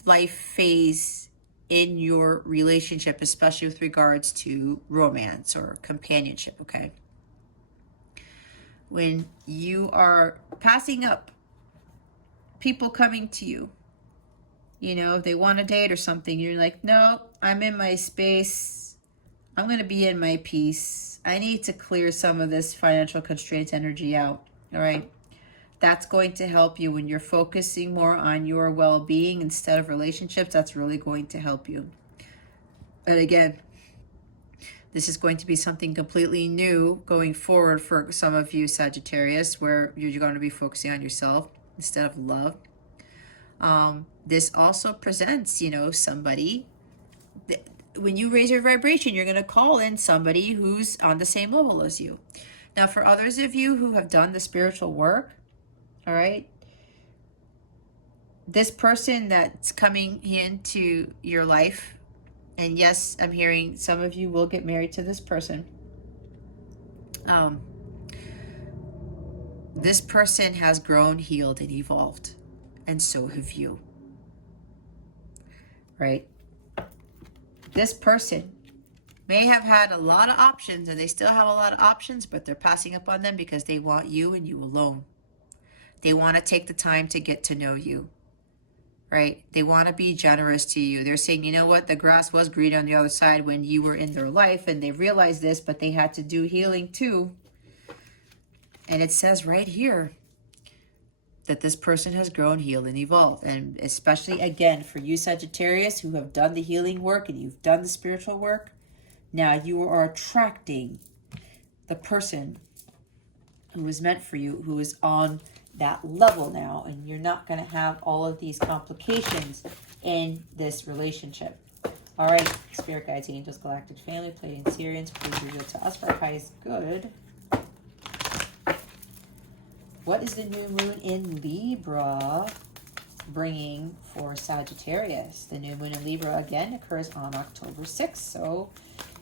life phase in your relationship, especially with regards to romance or companionship, okay? When you are passing up people coming to you, if they want to date or something, you're like, no, I'm in my space. I'm going to be in my peace. I need to clear some of this financial constraints energy out, all right? That's going to help you when you're focusing more on your well-being instead of relationships. That's really going to help you. And again, this is going to be something completely new going forward for some of you, Sagittarius, where you're going to be focusing on yourself. instead of love. This also presents, somebody, when you raise your vibration, you're going to call in somebody who's on the same level as you. Now, for others of you who have done the spiritual work, all right, this person that's coming into your life, and yes, I'm hearing some of you will get married to this person. This person has grown, healed, and evolved, and so have you, right? This person may have had a lot of options, and they still have a lot of options, but they're passing up on them because they want you and you alone. They want to take the time to get to know you, right? They want to be generous to you. They're saying, you know what, the grass was green on the other side when you were in their life, and they realized this, but they had to do healing too. And it says right here that this person has grown, healed, and evolved. And especially, again, for you Sagittarius who have done the healing work and you've done the spiritual work, now you are attracting the person who is meant for you, who is on that level now, and you're not going to have all of these complications in this relationship. All right, Spirit Guides, Angels, Galactic Family, Pleiadian Sirians, please reveal to us for our highest good. What is the new moon in Libra bringing for Sagittarius? The new moon in Libra, again, occurs on October 6th, so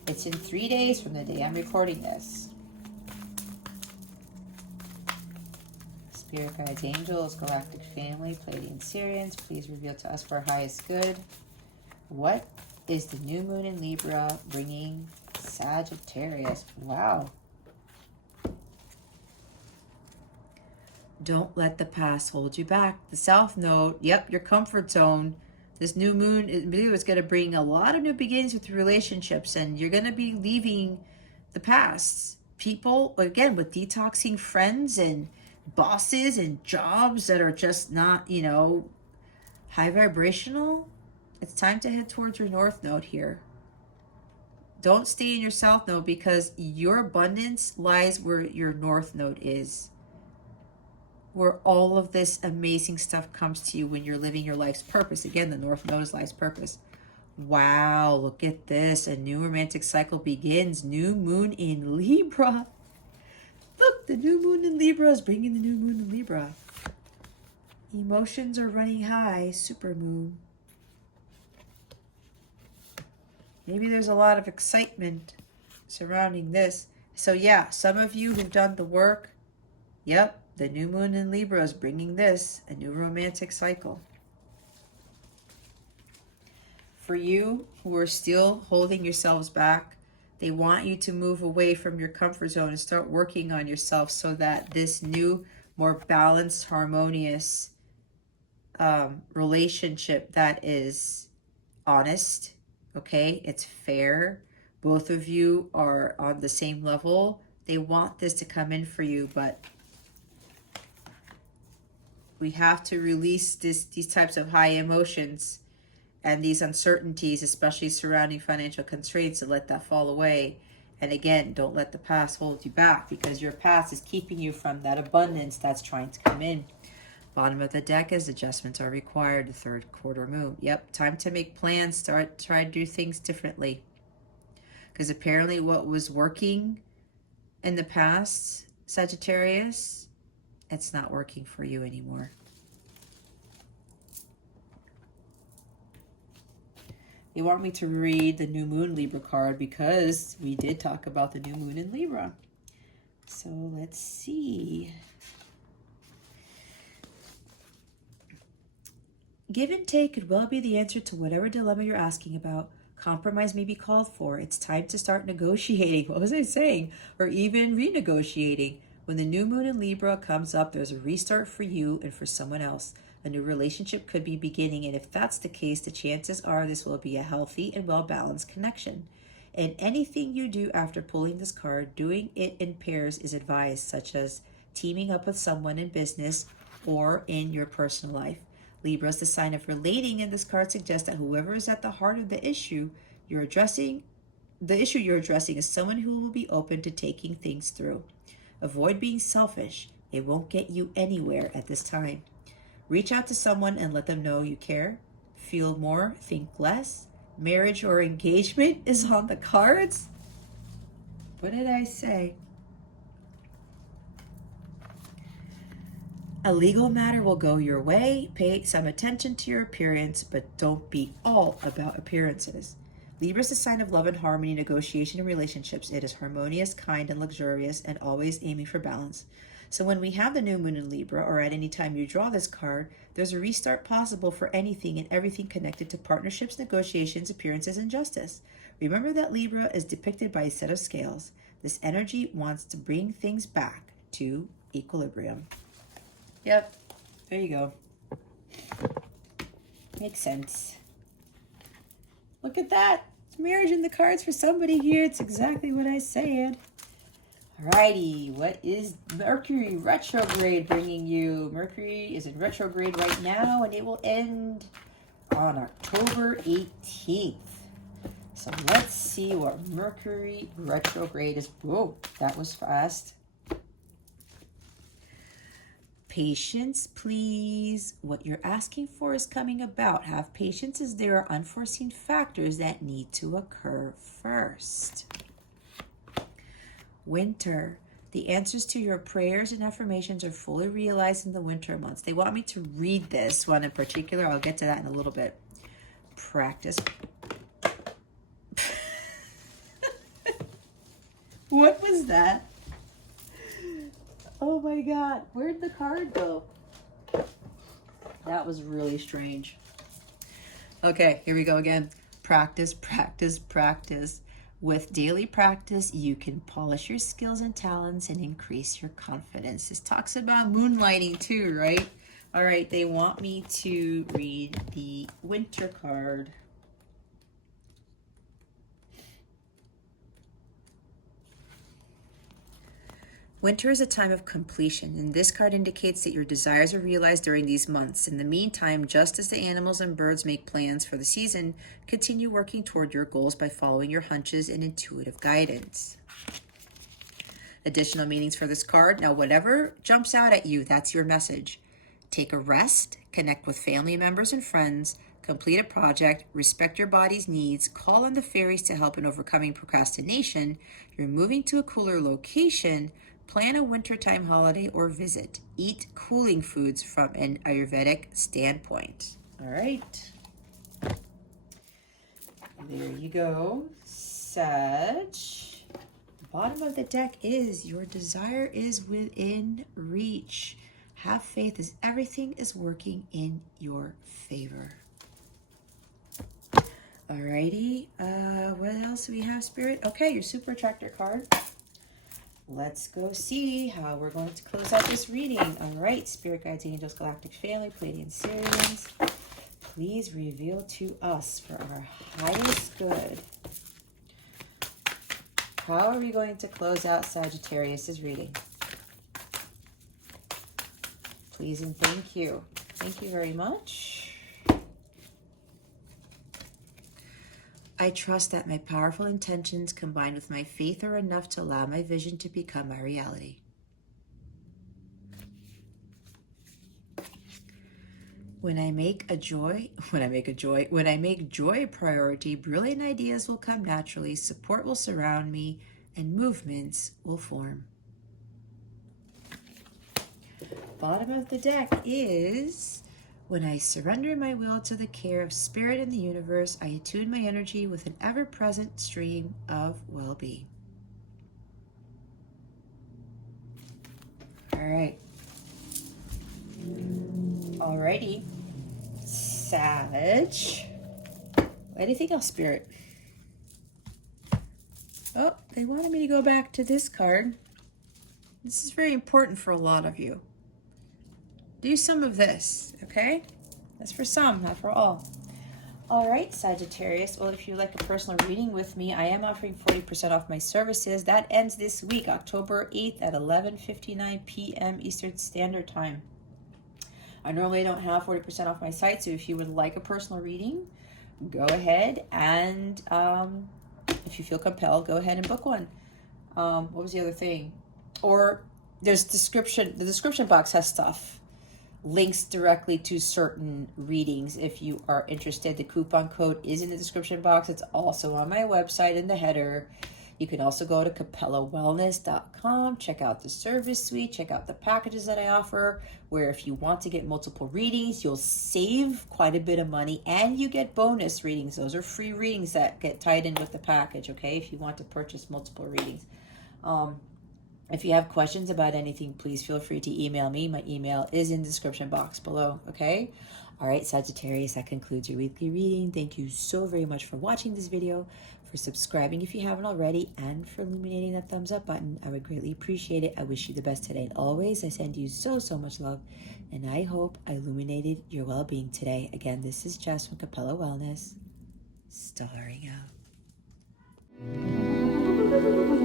it's in 3 days from the day I'm recording this. Spirit Guides, Angels, Galactic Family, Pleiadian Sirians, please reveal to us for our highest good. What is the new moon in Libra bringing Sagittarius? Wow. Don't let the past hold you back. The South Node, yep, your comfort zone. This new moon is going to bring a lot of new beginnings with relationships, and you're going to be leaving the past. People, again, with detoxing friends and bosses and jobs that are just not, high vibrational. It's time to head towards your North Node here. Don't stay in your South Node, because your abundance lies where your North Node is, where all of this amazing stuff comes to you when you're living your life's purpose. Again, the North Node is life's purpose. Wow, look at this. A new romantic cycle begins. New moon in Libra. Look, the new moon in Libra is bringing the new moon in Libra. Emotions are running high. Super moon. Maybe there's a lot of excitement surrounding this. So yeah, some of you who've done the work, yep, the new moon in Libra is bringing this, a new romantic cycle. For you who are still holding yourselves back, they want you to move away from your comfort zone and start working on yourself so that this new, more balanced, harmonious relationship that is honest, okay, it's fair, both of you are on the same level. They want this to come in for you, but we have to release these types of high emotions and these uncertainties, especially surrounding financial constraints, to let that fall away. And again, don't let the past hold you back, because your past is keeping you from that abundance that's trying to come in. Bottom of the deck is adjustments are required, the third quarter moon. Yep, time to make plans, try to do things differently. Because apparently what was working in the past, Sagittarius, it's not working for you anymore. They want me to read the new moon Libra card because we did talk about the new moon in Libra. So let's see. Give and take could well be the answer to whatever dilemma you're asking about. Compromise may be called for. It's time to start negotiating. What was I saying? Or even renegotiating. When the new moon in Libra comes up, there's a restart for you and for someone else. A new relationship could be beginning, and if that's the case, the chances are this will be a healthy and well-balanced connection. And anything you do after pulling this card, doing it in pairs is advised, such as teaming up with someone in business or in your personal life. Libra is the sign of relating, and this card suggests that whoever is at the heart of the issue you're addressing is someone who will be open to taking things through. Avoid being selfish. It won't get you anywhere at this time. Reach out to someone and let them know you care. Feel more, think less. Marriage or engagement is on the cards. What did I say? A legal matter will go your way. Pay some attention to your appearance, but don't be all about appearances. Libra is a sign of love and harmony, negotiation, and relationships. It is harmonious, kind, and luxurious, and always aiming for balance. So when we have the new moon in Libra, or at any time you draw this card, there's a restart possible for anything and everything connected to partnerships, negotiations, appearances, and justice. Remember that Libra is depicted by a set of scales. This energy wants to bring things back to equilibrium. Yep, there you go. Makes sense. Look at that. It's marriage in the cards for somebody here. It's exactly what I said. Alrighty, what is Mercury retrograde bringing you? Mercury is in retrograde right now, and it will end on October 18th. So let's see what Mercury retrograde is. Whoa, that was fast. Patience, please. What you're asking for is coming about. Have patience as there are unforeseen factors that need to occur first. Winter. The answers to your prayers and affirmations are fully realized in the winter months. They want me to read this one in particular. I'll get to that in a little bit. Practice. What was that? Oh my God, where'd the card go? That was really strange. Okay, here we go again. Practice, practice, practice. With daily practice, you can polish your skills and talents and increase your confidence. This talks about moonlighting too, right? All right, they want me to read the winter card. Winter is a time of completion, and this card indicates that your desires are realized during these months. In the meantime, just as the animals and birds make plans for the season, continue working toward your goals by following your hunches and intuitive guidance. Additional meanings for this card. Now, whatever jumps out at you, that's your message. Take a rest, connect with family members and friends, complete a project, respect your body's needs, call on the fairies to help in overcoming procrastination. You're moving to a cooler location. Plan a wintertime holiday or visit. Eat cooling foods from an Ayurvedic standpoint. All right. There you go. Sag. Bottom of the deck is your desire is within reach. Have faith as everything is working in your favor. Alrighty. What else do we have, Spirit? Okay, your super attractor card. Let's go see how we're going to close out this reading. All right, Spirit Guides, Angels, Galactic Family, Pleiadian Sirians, please reveal to us for our highest good. How are we going to close out Sagittarius' reading? Please and thank you. Thank you very much. I trust that my powerful intentions combined with my faith are enough to allow my vision to become my reality. When I make joy a priority, brilliant ideas will come naturally, support will surround me, and movements will form. Bottom of the deck is, when I surrender my will to the care of Spirit and the universe, I attune my energy with an ever-present stream of well-being. All right. Alrighty. Sag. Anything else, Spirit? Oh, they wanted me to go back to this card. This is very important for a lot of you. Do some of this, okay? That's for some, not for all. All right, Sagittarius. Well, if you'd like a personal reading with me, I am offering 40% off my services. That ends this week, October 8th at 11:59 p.m. Eastern Standard Time. I normally don't have 40% off my site, so if you would like a personal reading, go ahead and if you feel compelled, go ahead and book one. What was the other thing? Or there's the description box has stuff. links directly to certain readings if you are interested. The coupon code is in the description box. It's also on my website in the header. You can also go to capellawellness.com, check out the service suite, check out the packages that I offer, where if you want to get multiple readings, you'll save quite a bit of money and you get bonus readings. Those are free readings that get tied in with the package, okay, if you want to purchase multiple readings. If you have questions about anything, please feel free to email me. My email is in the description box below, okay? All right, Sagittarius, that concludes your weekly reading. Thank you so very much for watching this video, for subscribing if you haven't already, and for illuminating that thumbs up button. I would greatly appreciate it. I wish you the best today and always. I send you so, so much love, and I hope I illuminated your well-being today. Again, this is Jess from Capella Wellness, starring out.